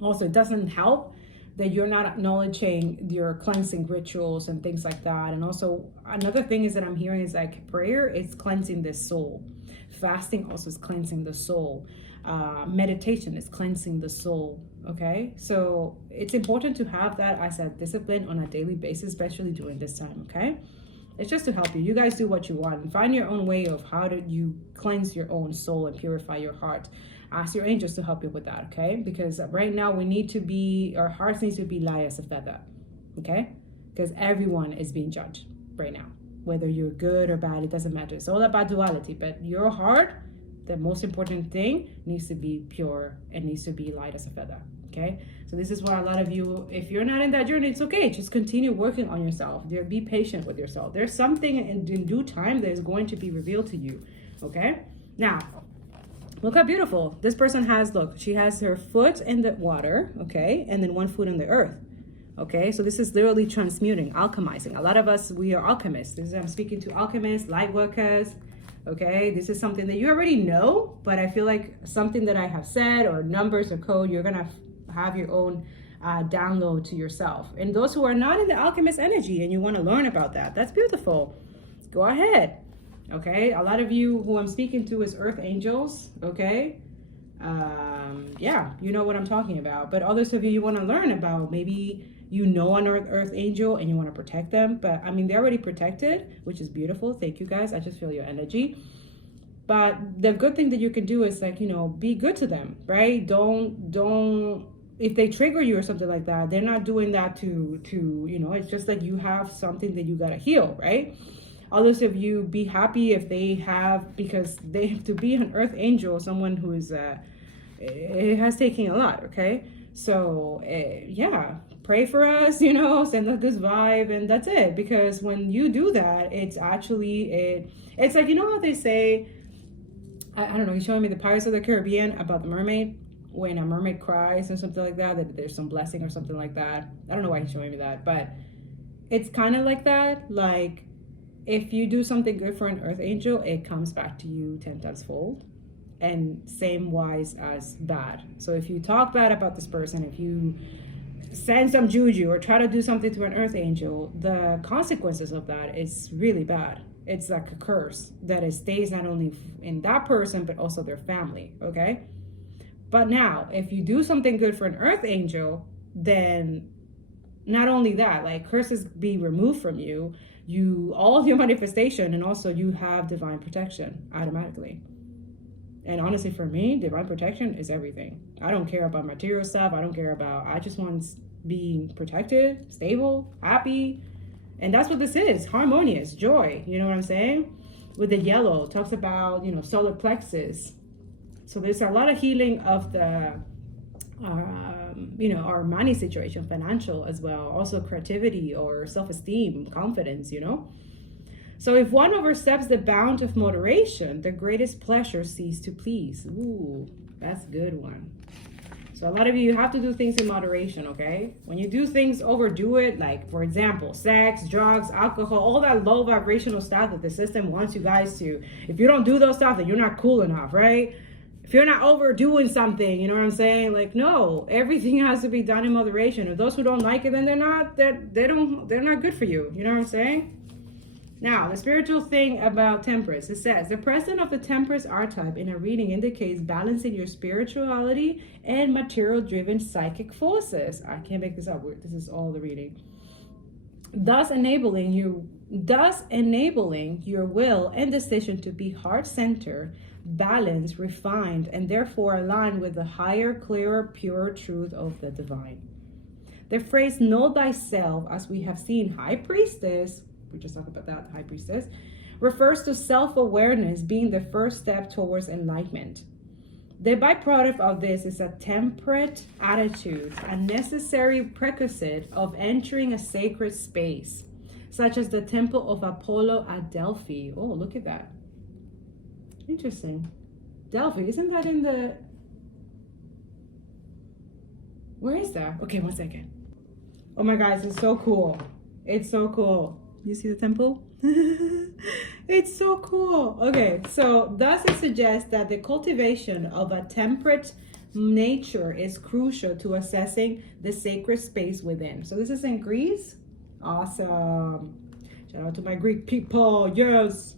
Also, it doesn't help that you're not acknowledging your cleansing rituals and things like that. And also another thing is that I'm hearing is like prayer is cleansing the soul. Fasting also is cleansing the soul. Meditation is cleansing the soul. Okay, so it's important to have that as a discipline on a daily basis, especially during this time. Okay, it's just to help you. You guys do what you want and find your own way of how do you cleanse your own soul and purify your heart. Ask your angels to help you with that, okay? Because right now our hearts need to be light as a feather, okay? Because everyone is being judged right now. Whether you're good or bad, it doesn't matter. It's all about duality, but your heart, the most important thing, needs to be pure and needs to be light as a feather, okay? So this is why a lot of you, if you're not in that journey, it's okay. Just continue working on yourself. Be patient with yourself. There's something in due time that is going to be revealed to you, okay? Now, look how beautiful. This person has, look, she has her foot in the water, okay? And then one foot in the earth, okay? So this is literally transmuting, alchemizing. A lot of us, we are alchemists. I'm speaking to alchemists, light workers, okay? This is something that you already know, but I feel like something that I have said or numbers or code, you're gonna have your own download to yourself. And those who are not in the alchemist energy and you wanna learn about that, that's beautiful. Go ahead. Okay, a lot of you who I'm speaking to is earth angels, okay? Yeah, you know what I'm talking about. But others of you want to learn about, maybe you know an earth angel and you want to protect them. But I mean, they're already protected, which is beautiful. Thank you guys. I just feel your energy. But the good thing that you can do is like, you know, be good to them, right? Don't, if they trigger you or something like that, they're not doing that to, you know, it's just like you have something that you got to heal, right? Others of you be happy if they have, because they have to be an earth angel, someone who is, it has taken a lot, okay? So, yeah, pray for us, you know, send us this vibe, and that's it. Because when you do that, it's actually, it's like, you know how they say, I don't know, he's showing me the Pirates of the Caribbean about the mermaid, when a mermaid cries or something like that, that there's some blessing or something like that. I don't know why he's showing me that, but it's kind of like that, like, if you do something good for an earth angel, it comes back to you 10 times fold, and same wise as bad. So if you talk bad about this person, if you send some juju or try to do something to an earth angel, the consequences of that is really bad. It's like a curse that it stays not only in that person, but also their family, okay? But now, if you do something good for an earth angel, then not only that, like curses be removed from you, all of your manifestation, and also you have divine protection automatically. And honestly, for me, divine protection is everything. I don't care about material stuff. I just want being protected, stable, happy. And that's what this is, harmonious, joy. You know what I'm saying? With the yellow, it talks about, you know, solar plexus. So there's a lot of healing of the, you know, our money situation, financial as well. Also creativity or self-esteem, confidence, you know. So if one oversteps the bound of moderation, the greatest pleasure cease to please. Ooh, that's a good one. So a lot of you have to do things in moderation, okay? When you do things, overdo it, like, for example, sex, drugs, alcohol, all that low vibrational stuff that the system wants you guys to. If you don't do those stuff, then you're not cool enough, right? if you're not overdoing something, you know what I'm saying? Like, no, everything has to be done in moderation. If those who don't like it, then they're not good for you. You know what I'm saying? Now, the spiritual thing about temperance, it says, the presence of the temperance archetype in a reading indicates balancing your spirituality and material-driven psychic forces. I can't make this up. This is all the reading. Thus enabling your will and decision to be heart-centered, balanced, refined, and therefore aligned with the higher, clearer, pure truth of the divine. The phrase "know thyself," as we have seen, High Priestess, we just talked about that, High Priestess, refers to self-awareness being the first step towards enlightenment. The byproduct of this is a temperate attitude, a necessary prerequisite of entering a sacred space, such as the temple of Apollo at Delphi. Oh, look at that. Interesting. Delphi, isn't that in the... Where is that? Okay, 1 second. Oh my guys, it's so cool. It's so cool. You see the temple? It's so cool. Okay, so thus it suggests that the cultivation of a temperate nature is crucial to assessing the sacred space within. So this is in Greece. Awesome. Shout out to my Greek people. Yes.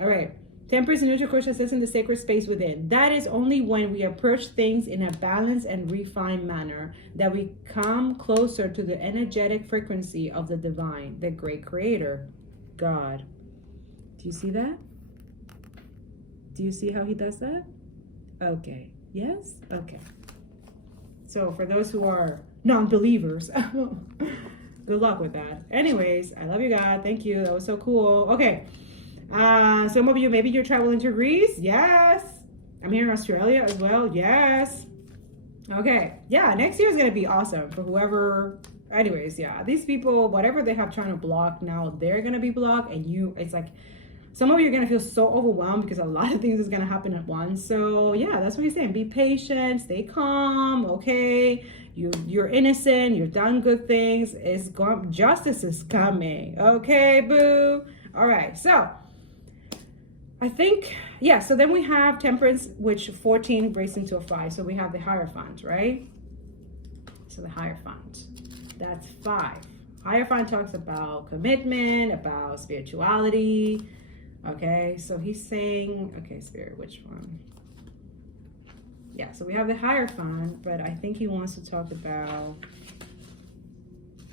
All right. Temperance and neutral course assessing the sacred space within. That is only when we approach things in a balanced and refined manner that we come closer to the energetic frequency of the divine, the great creator, God. Do you see that? Do you see how he does that? Okay. Yes? Okay. So for those who are non-believers, good luck with that. Anyways, I love you, God. Thank you. That was so cool. Okay. Some of you, maybe you're traveling to Greece. Yes. I'm here in Australia as well. Yes. Okay. Yeah. Next year is going to be awesome for whoever. Anyways, yeah. These people, whatever they have trying to block now, they're going to be blocked. And it's like, some of you are going to feel so overwhelmed because a lot of things is going to happen at once. So yeah, that's what he's saying. Be patient, stay calm. Okay. You're innocent. You've done good things. Justice is coming. Okay, boo. All right. So I think, yeah, so then we have temperance, which 14 breaks into a 5. So we have the Hierophant, right? So the Hierophant, that's 5. Hierophant talks about commitment, about spirituality. Okay, so he's saying, okay, Spirit, which one? Yeah, so we have the Hierophant, but I think he wants to talk about,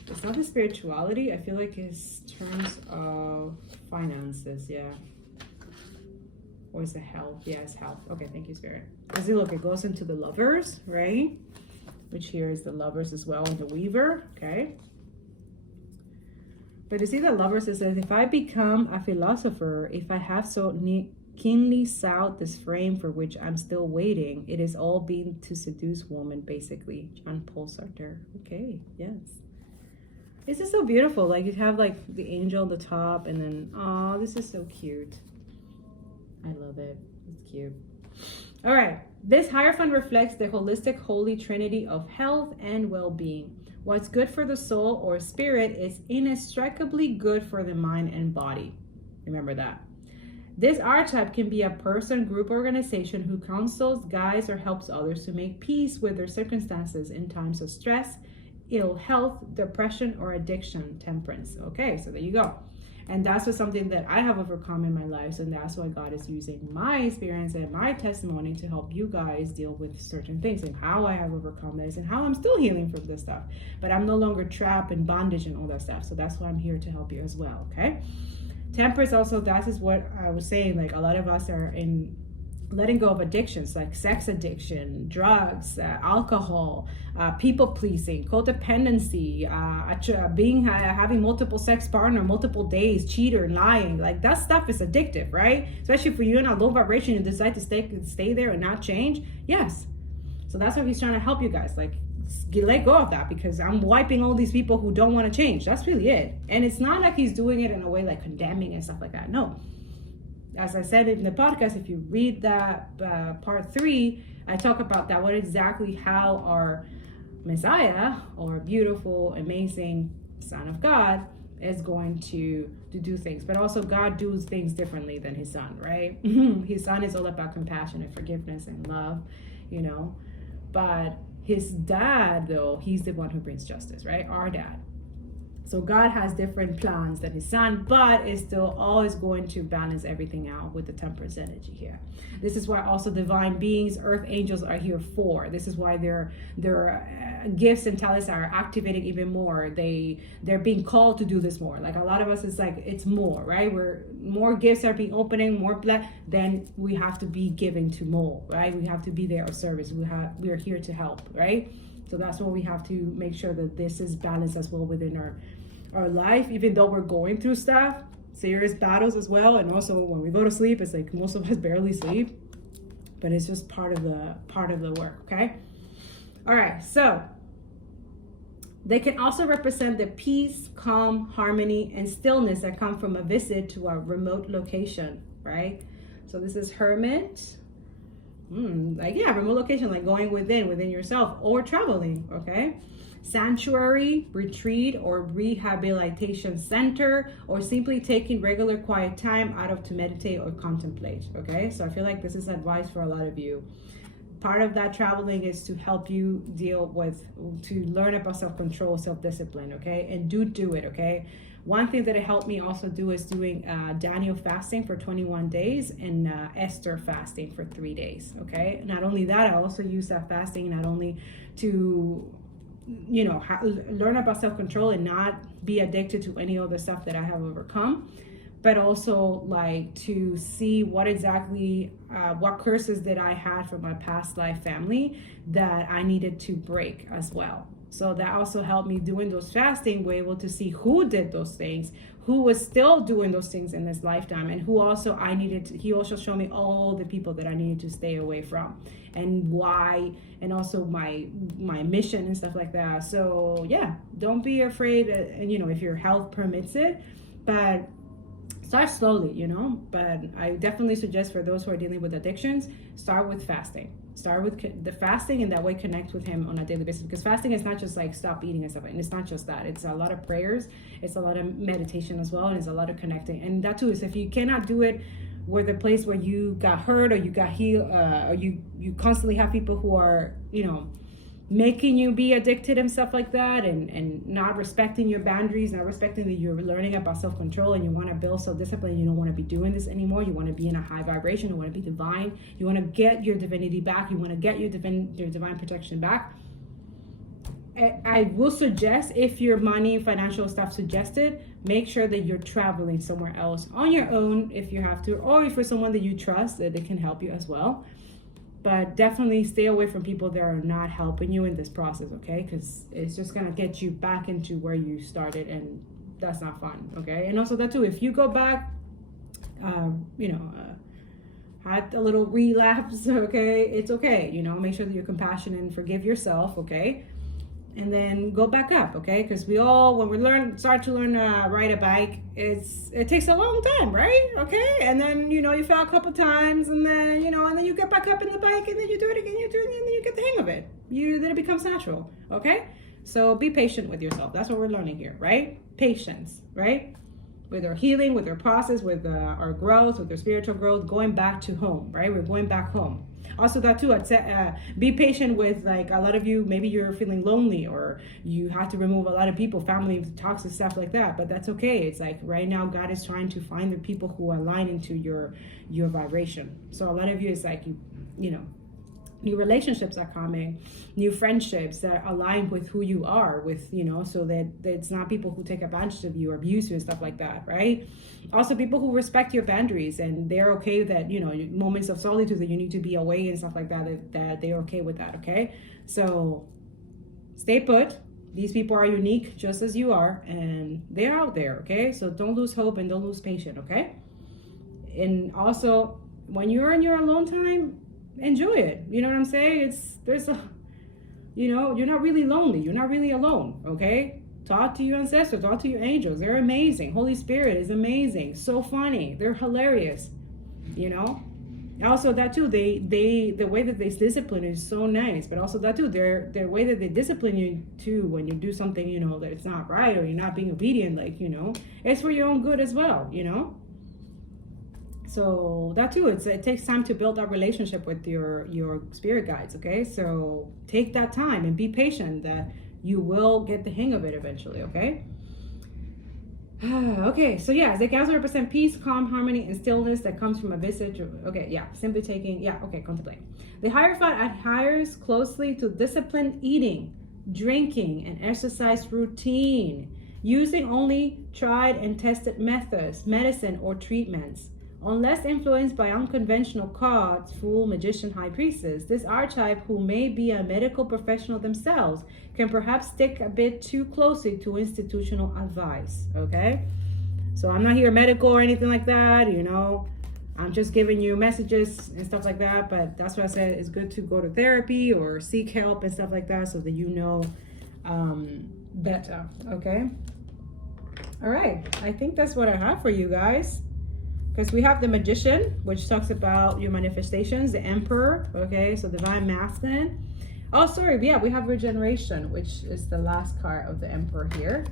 it's not his spirituality. I feel like his terms of finances, yeah. Or is it health? Yeah, it's health. Okay, thank you, Spirit. Because look, it goes into the Lovers, right? Which here is the Lovers as well, and the Weaver, okay? But you see the Lovers, it says, if I become a philosopher, if I have so keenly sought this frame for which I'm still waiting, it is all been to seduce woman, basically. John Paul Sartre. Okay, yes. This is so beautiful. Like you have like the angel on the top and then, oh, this is so cute. I love it. It's cute. All right. This Hierophant reflects the holistic holy trinity of health and well-being. What's good for the soul or spirit is inextricably good for the mind and body. Remember that. This archetype can be a person, group, organization who counsels, guides, or helps others to make peace with their circumstances in times of stress, ill health, depression, or addiction. Temperance. Okay, so there you go. And that's just something that I have overcome in my life. And that's why God is using my experience and my testimony to help you guys deal with certain things and how I have overcome this and how I'm still healing from this stuff. But I'm no longer trapped in bondage and all that stuff. So that's why I'm here to help you as well. Okay. Temperance also, that is what I was saying. Like a lot of us are in letting go of addictions like sex addiction, drugs, alcohol, people pleasing, codependency, having multiple sex partner, multiple days, cheater, lying. Like that stuff is addictive, right? Especially if you're in a low vibration and decide to stay there and not change. Yes. So that's what he's trying to help you guys. Like let go of that, because I'm wiping all these people who don't want to change. That's really it. And it's not like he's doing it in a way like condemning and stuff like that. No. As I said in the podcast, if you read that part 3, I talk about that, what exactly how our Messiah, or beautiful, amazing Son of God, is going to do things. But also God does things differently than his son, right? His son is all about compassion and forgiveness and love, you know. But his dad, though, he's the one who brings justice, right? Our dad. So God has different plans than his son, but is still always going to balance everything out with the temperance energy here. This is why also divine beings, earth angels are here for. This is why their gifts and talents are activating even more. They're being called to do this more. Like a lot of us, it's like it's more, right? Where more gifts are being opening, more then we have to be giving to more, right? We have to be there of service. We are here to help, right? So that's what we have to make sure that this is balanced as well within our life, even though we're going through stuff, serious battles as well. And also when we go to sleep, it's like most of us barely sleep, but it's just part of the work. Okay. All right. So they can also represent the peace, calm, harmony, and stillness that come from a visit to a remote location, right? So this is hermit. Remote location, like going within yourself or traveling, okay? Sanctuary, retreat, or rehabilitation center, or simply taking regular quiet time out of to meditate or contemplate, okay? So I feel like this is advice for a lot of you. Part of that traveling is to help you to learn about self-control, self-discipline, okay? And do it, okay? One thing that it helped me also do is doing Daniel fasting for 21 days and Esther fasting for 3 days, okay? Not only that, I also use that fasting not only to, learn about self-control and not be addicted to any other stuff that I have overcome, but also like to see what exactly, what curses that I had from my past life family that I needed to break as well. So that also helped me doing those fasting, we're able to see who did those things, who was still doing those things in this lifetime, and who also he also showed me all the people that I needed to stay away from and why, and also my mission and stuff like that. So yeah, don't be afraid, and if your health permits it, but start slowly, but I definitely suggest for those who are dealing with addictions, start with fasting. Start with the fasting, and that way connect with him on a daily basis, because fasting is not just like stop eating and stuff, and it's not just that. It's a lot of prayers, it's a lot of meditation as well, and it's a lot of connecting. And that too is if you cannot do it where the place where you got hurt or you got healed, or you constantly have people who are making you be addicted and stuff like that, and not respecting your boundaries, not respecting that you're learning about self-control and you want to build self-discipline. You don't want to be doing this anymore. You want to be in a high vibration. You want to be divine. You want to get your divinity back. You want to get your divine protection back. I will suggest, if your money financial stuff suggested, make sure that you're traveling somewhere else on your own if you have to, or if you're someone that you trust that they can help you as well. But definitely stay away from people that are not helping you in this process, okay? Because it's just going to get you back into where you started, and that's not fun, okay? And also that too, if you go back, had a little relapse, okay? It's okay, make sure that you're compassionate and forgive yourself, okay? And then go back up, okay? Because when we start to learn ride a bike, it takes a long time, right? Okay, and then you fell a couple times, and then and then you get back up in the bike, and then you do it again, and then you get the hang of it. Then it becomes natural, okay? So be patient with yourself. That's what we're learning here, right? Patience, right? With our healing, with our process, with our growth, with our spiritual growth, going back to home, right? We're going back home. Also that too, be patient with, like, a lot of you, maybe you're feeling lonely, or you have to remove a lot of people, family, toxic stuff like that, but that's okay. It's like right now God is trying to find the people who align into your vibration. So a lot of you, it's like new relationships are coming, new friendships that align with who you are, with so that it's not people who take advantage of you or abuse you and stuff like that, right? Also people who respect your boundaries, and they're okay that moments of solitude that you need to be away and stuff like that they're okay with that, okay? So stay put. These people are unique just as you are, and they're out there, okay? So don't lose hope and don't lose patience, okay? And also when you're in your alone time, enjoy it. You know what I'm saying? You're not really lonely. You're not really alone, okay? Talk to your ancestors, talk to your angels. They're amazing. Holy Spirit is amazing. So funny. They're hilarious, Also that too, they the way that they discipline is so nice, but also that too, their way that they discipline you too when you do something, you know, that it's not right or you're not being obedient, like, you know, it's for your own good as well, you know. So that too, it takes time to build that relationship with your spirit guides. Okay, so take that time and be patient, that you will get the hang of it eventually. Okay. Okay, so yeah, the cows represent peace, calm, harmony, and stillness that comes from a visit. Okay, yeah, simply taking, yeah, okay, contemplate. The Hierophant adheres closely to disciplined eating, drinking, and exercise routine, using only tried and tested methods, medicine, or treatments. Unless influenced by unconventional gods, fool, magician, high priestess, this archetype, who may be a medical professional themselves, can perhaps stick a bit too closely to institutional advice. Okay, so I'm not here medical or anything like that, you know. I'm just giving you messages and stuff like that, but that's what I said. It's good to go to therapy or seek help and stuff like that, so that you know better. Okay, all right, I think that's what I have for you guys. Because we have the Magician, which talks about your manifestations, the Emperor, okay, so divine masculine. Oh, sorry, yeah, we have regeneration, which is the last card of the Emperor here.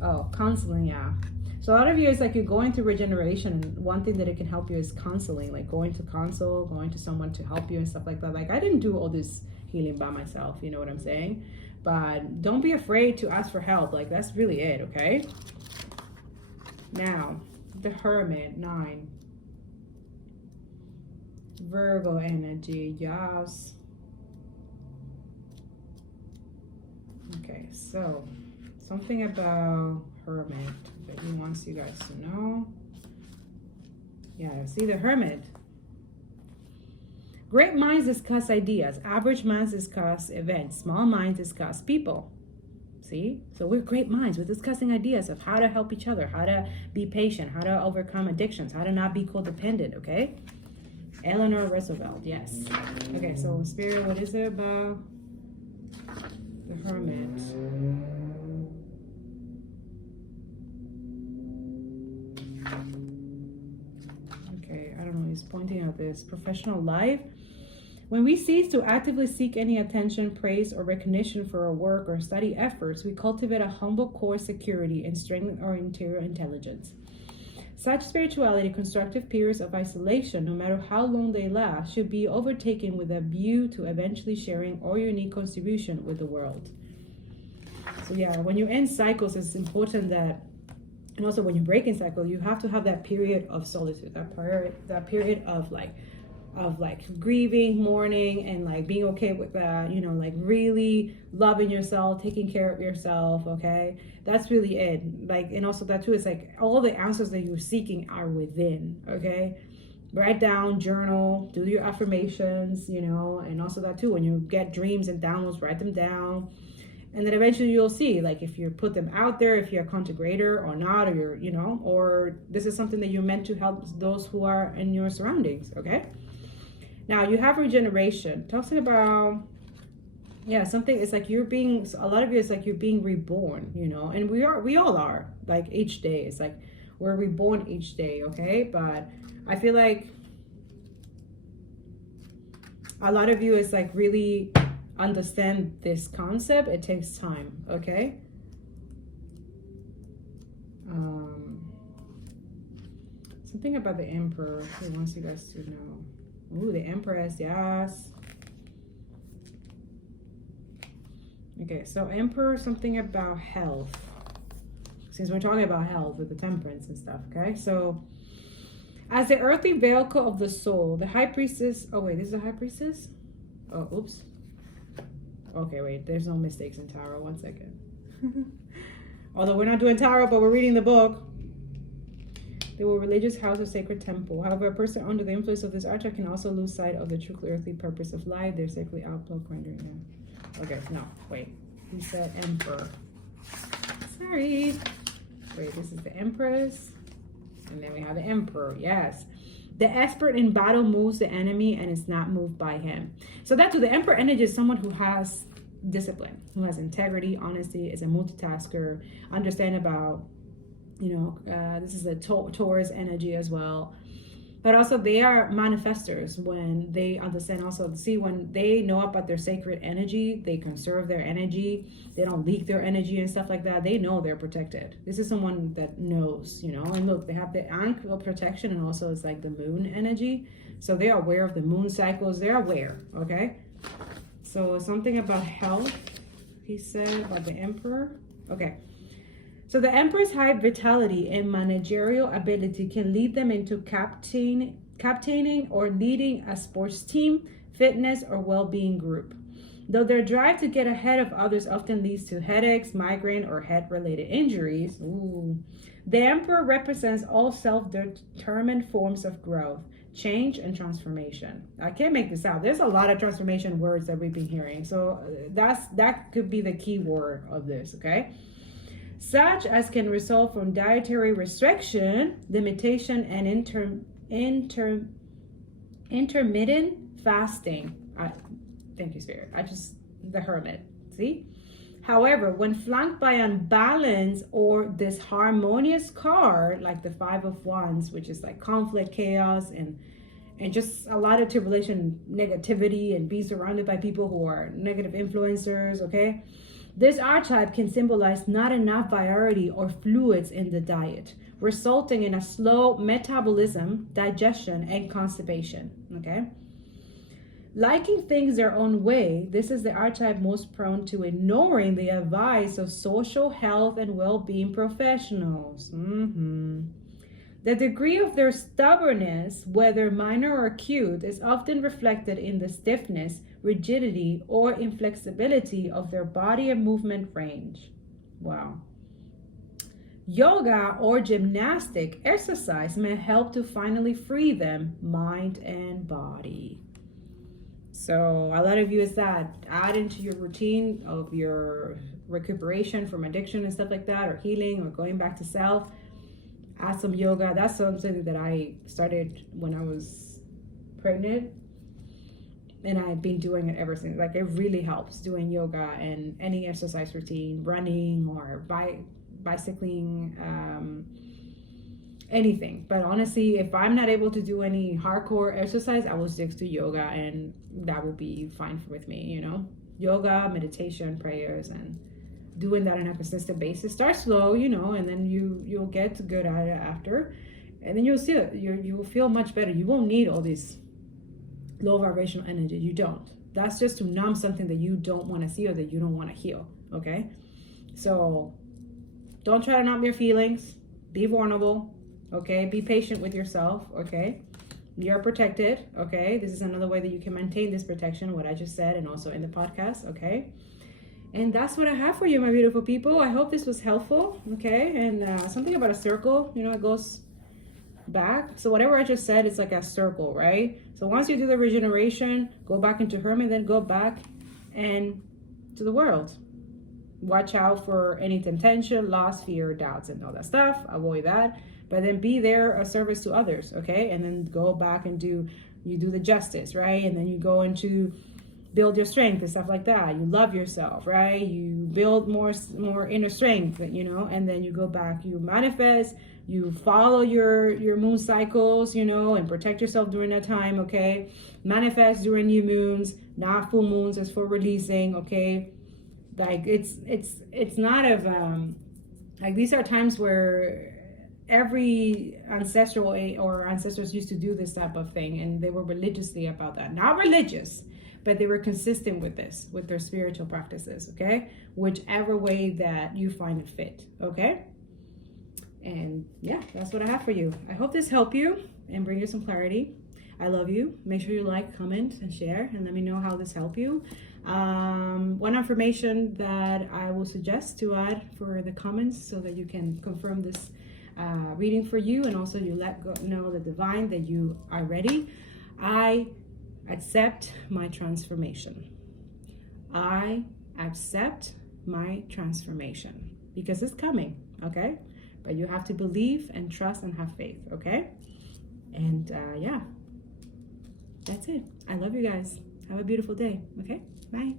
Oh, counseling, yeah. So a lot of you, it's like you're going through regeneration, and one thing that it can help you is counseling, like going to console, going to someone to help you and stuff like that. Like, I didn't do all this healing by myself, you know what I'm saying? But don't be afraid to ask for help. Like, that's really it, okay? Now, the Hermit, 9. Virgo energy, yes. Okay, so something about Hermit that he wants you guys to know. Yeah, see the Hermit. Great minds discuss ideas. Average minds discuss events. Small minds discuss people. See? So we're great minds. We're discussing ideas of how to help each other, how to be patient, how to overcome addictions, how to not be codependent, okay? Eleanor Roosevelt, yes. Okay, so Spirit, what is it about the Hermit? Okay, I don't know, he's pointing out this professional life. When we cease to actively seek any attention, praise, or recognition for our work or study efforts, we cultivate a humble core security and strengthen our interior intelligence. Such spirituality, constructive periods of isolation, no matter how long they last, should be overtaken with a view to eventually sharing our unique contribution with the world. So yeah, when you end cycles, it's important that, and also when you break in cycle, you have to have that period of solitude, that period of like grieving, mourning, and like being okay with that, you know, like really loving yourself, taking care of yourself. Okay, that's really it. Like, and also that too is like all the answers that you're seeking are within. Okay, write down, journal, do your affirmations, you know, and also that too, when you get dreams and downloads, write them down. And then eventually you'll see, like, if you put them out there, if you're a content creator or not, or you're, you know, or this is something that you're meant to help those who are in your surroundings. Okay. Now you have regeneration, talking about, yeah, something, it's like you're being, a lot of you, it's like you're being reborn, you know, and we all are, like, each day, it's like we're reborn each day, okay? But I feel like a lot of you is like really understand this concept. It takes time, okay? Something about the Emperor he wants you guys to know. Ooh, the Empress, yes. Okay, so Emperor, something about health. Since we're talking about health with the temperance and stuff, okay? So, as the earthly vehicle of the soul, the High Priestess, oh wait, this is the High Priestess? Oh, oops. Okay, wait, there's no mistakes in tarot, 1 second. Although we're not doing tarot, but we're reading the book. They were religious house or sacred temple. However, a person under the influence of this archetype can also lose sight of the true earthly purpose of life. Their sacred outlook rendering them. Okay, no, wait. He said Emperor. Sorry. Wait, this is the Empress. And then we have the Emperor, yes. The expert in battle moves the enemy and is not moved by him. So that's what the Emperor energy is, someone who has discipline, who has integrity, honesty, is a multitasker, understand about, you know, this is a Taurus energy as well. But also they are manifestors when they understand also. See, when they know about their sacred energy, they conserve their energy. They don't leak their energy and stuff like that. They know they're protected. This is someone that knows, And look, they have the ankle protection, and also it's like the moon energy. So they're aware of the moon cycles. They're aware, okay? So something about health, he said, about the emperor. Okay. So the emperor's high vitality and managerial ability can lead them into captaining or leading a sports team, fitness, or well-being group. Though their drive to get ahead of others often leads to headaches, migraine, or head-related injuries, the emperor represents all self-determined forms of growth, change, and transformation. I can't make this out. There's a lot of transformation words that we've been hearing. So that could be the key word of this, okay? Such as can result from dietary restriction, limitation, and intermittent fasting. Thank you, Spirit. The hermit. See? However, when flanked by unbalance or disharmonious card, like the Five of Wands, which is like conflict, chaos, and just a lot of tribulation, negativity, and be surrounded by people who are negative influencers, okay? This archetype can symbolize not enough variety or fluids in the diet, resulting in a slow metabolism, digestion, and constipation, okay? Liking things their own way, this is the archetype most prone to ignoring the advice of social health and well-being professionals. The degree of their stubbornness, whether minor or acute, is often reflected in the stiffness, rigidity, or inflexibility of their body and movement range. Wow. Yoga or gymnastic exercise may help to finally free them, mind and body. So a lot of you is that add into your routine of your recuperation from addiction and stuff like that, or healing, or going back to self. Add some yoga. That's something that I started when I was pregnant, and I've been doing it ever since. Like, it really helps doing yoga and any exercise routine, running or bicycling, anything. But honestly, if I'm not able to do any hardcore exercise, I will stick to yoga, and that will be fine with me, Yoga, meditation, prayers, and doing that on a consistent basis. Start slow, and then you'll get good at it after, and then you'll see it. You will feel much better. You won't need all this low vibrational energy. You don't. That's just to numb something that you don't want to see or that you don't want to heal. Okay, so don't try to numb your feelings. Be vulnerable. Okay, be patient with yourself. Okay, you're protected. Okay, this is another way that you can maintain this protection, what I just said, and also in the podcast. Okay. And that's what I have for you, my beautiful people. I hope this was helpful, okay? And something about a circle, it goes back. So whatever I just said, it's like a circle, right? So once you do the regeneration, go back into Hermit, then go back and to the world. Watch out for any temptation, loss, fear, doubts, and all that stuff. Avoid that. But then be there a service to others, okay? And then go back and you do the justice, right? And then you go into build your strength and stuff like that. You love yourself, right? You build more inner strength, and then you go back, you manifest, you follow your moon cycles, and protect yourself during that time, okay? Manifest during new moons, not full moons, as for releasing, okay? Like it's not of like, these are times where every ancestral or ancestors used to do this type of thing, and they were religiously about that. Not religious, but they were consistent with this, with their spiritual practices, okay? Whichever way that you find it fit, okay? And yeah, that's what I have for you. I hope this helped you and bring you some clarity. I love you. Make sure you like, comment, and share, and let me know how this helped you. One affirmation that I will suggest to add for the comments so that you can confirm this reading for you, and also you know the divine that you are ready. I accept my transformation. I accept my transformation, because it's coming, okay? But you have to believe and trust and have faith, okay? And yeah, that's it. I love you guys. Have a beautiful day, okay? Bye.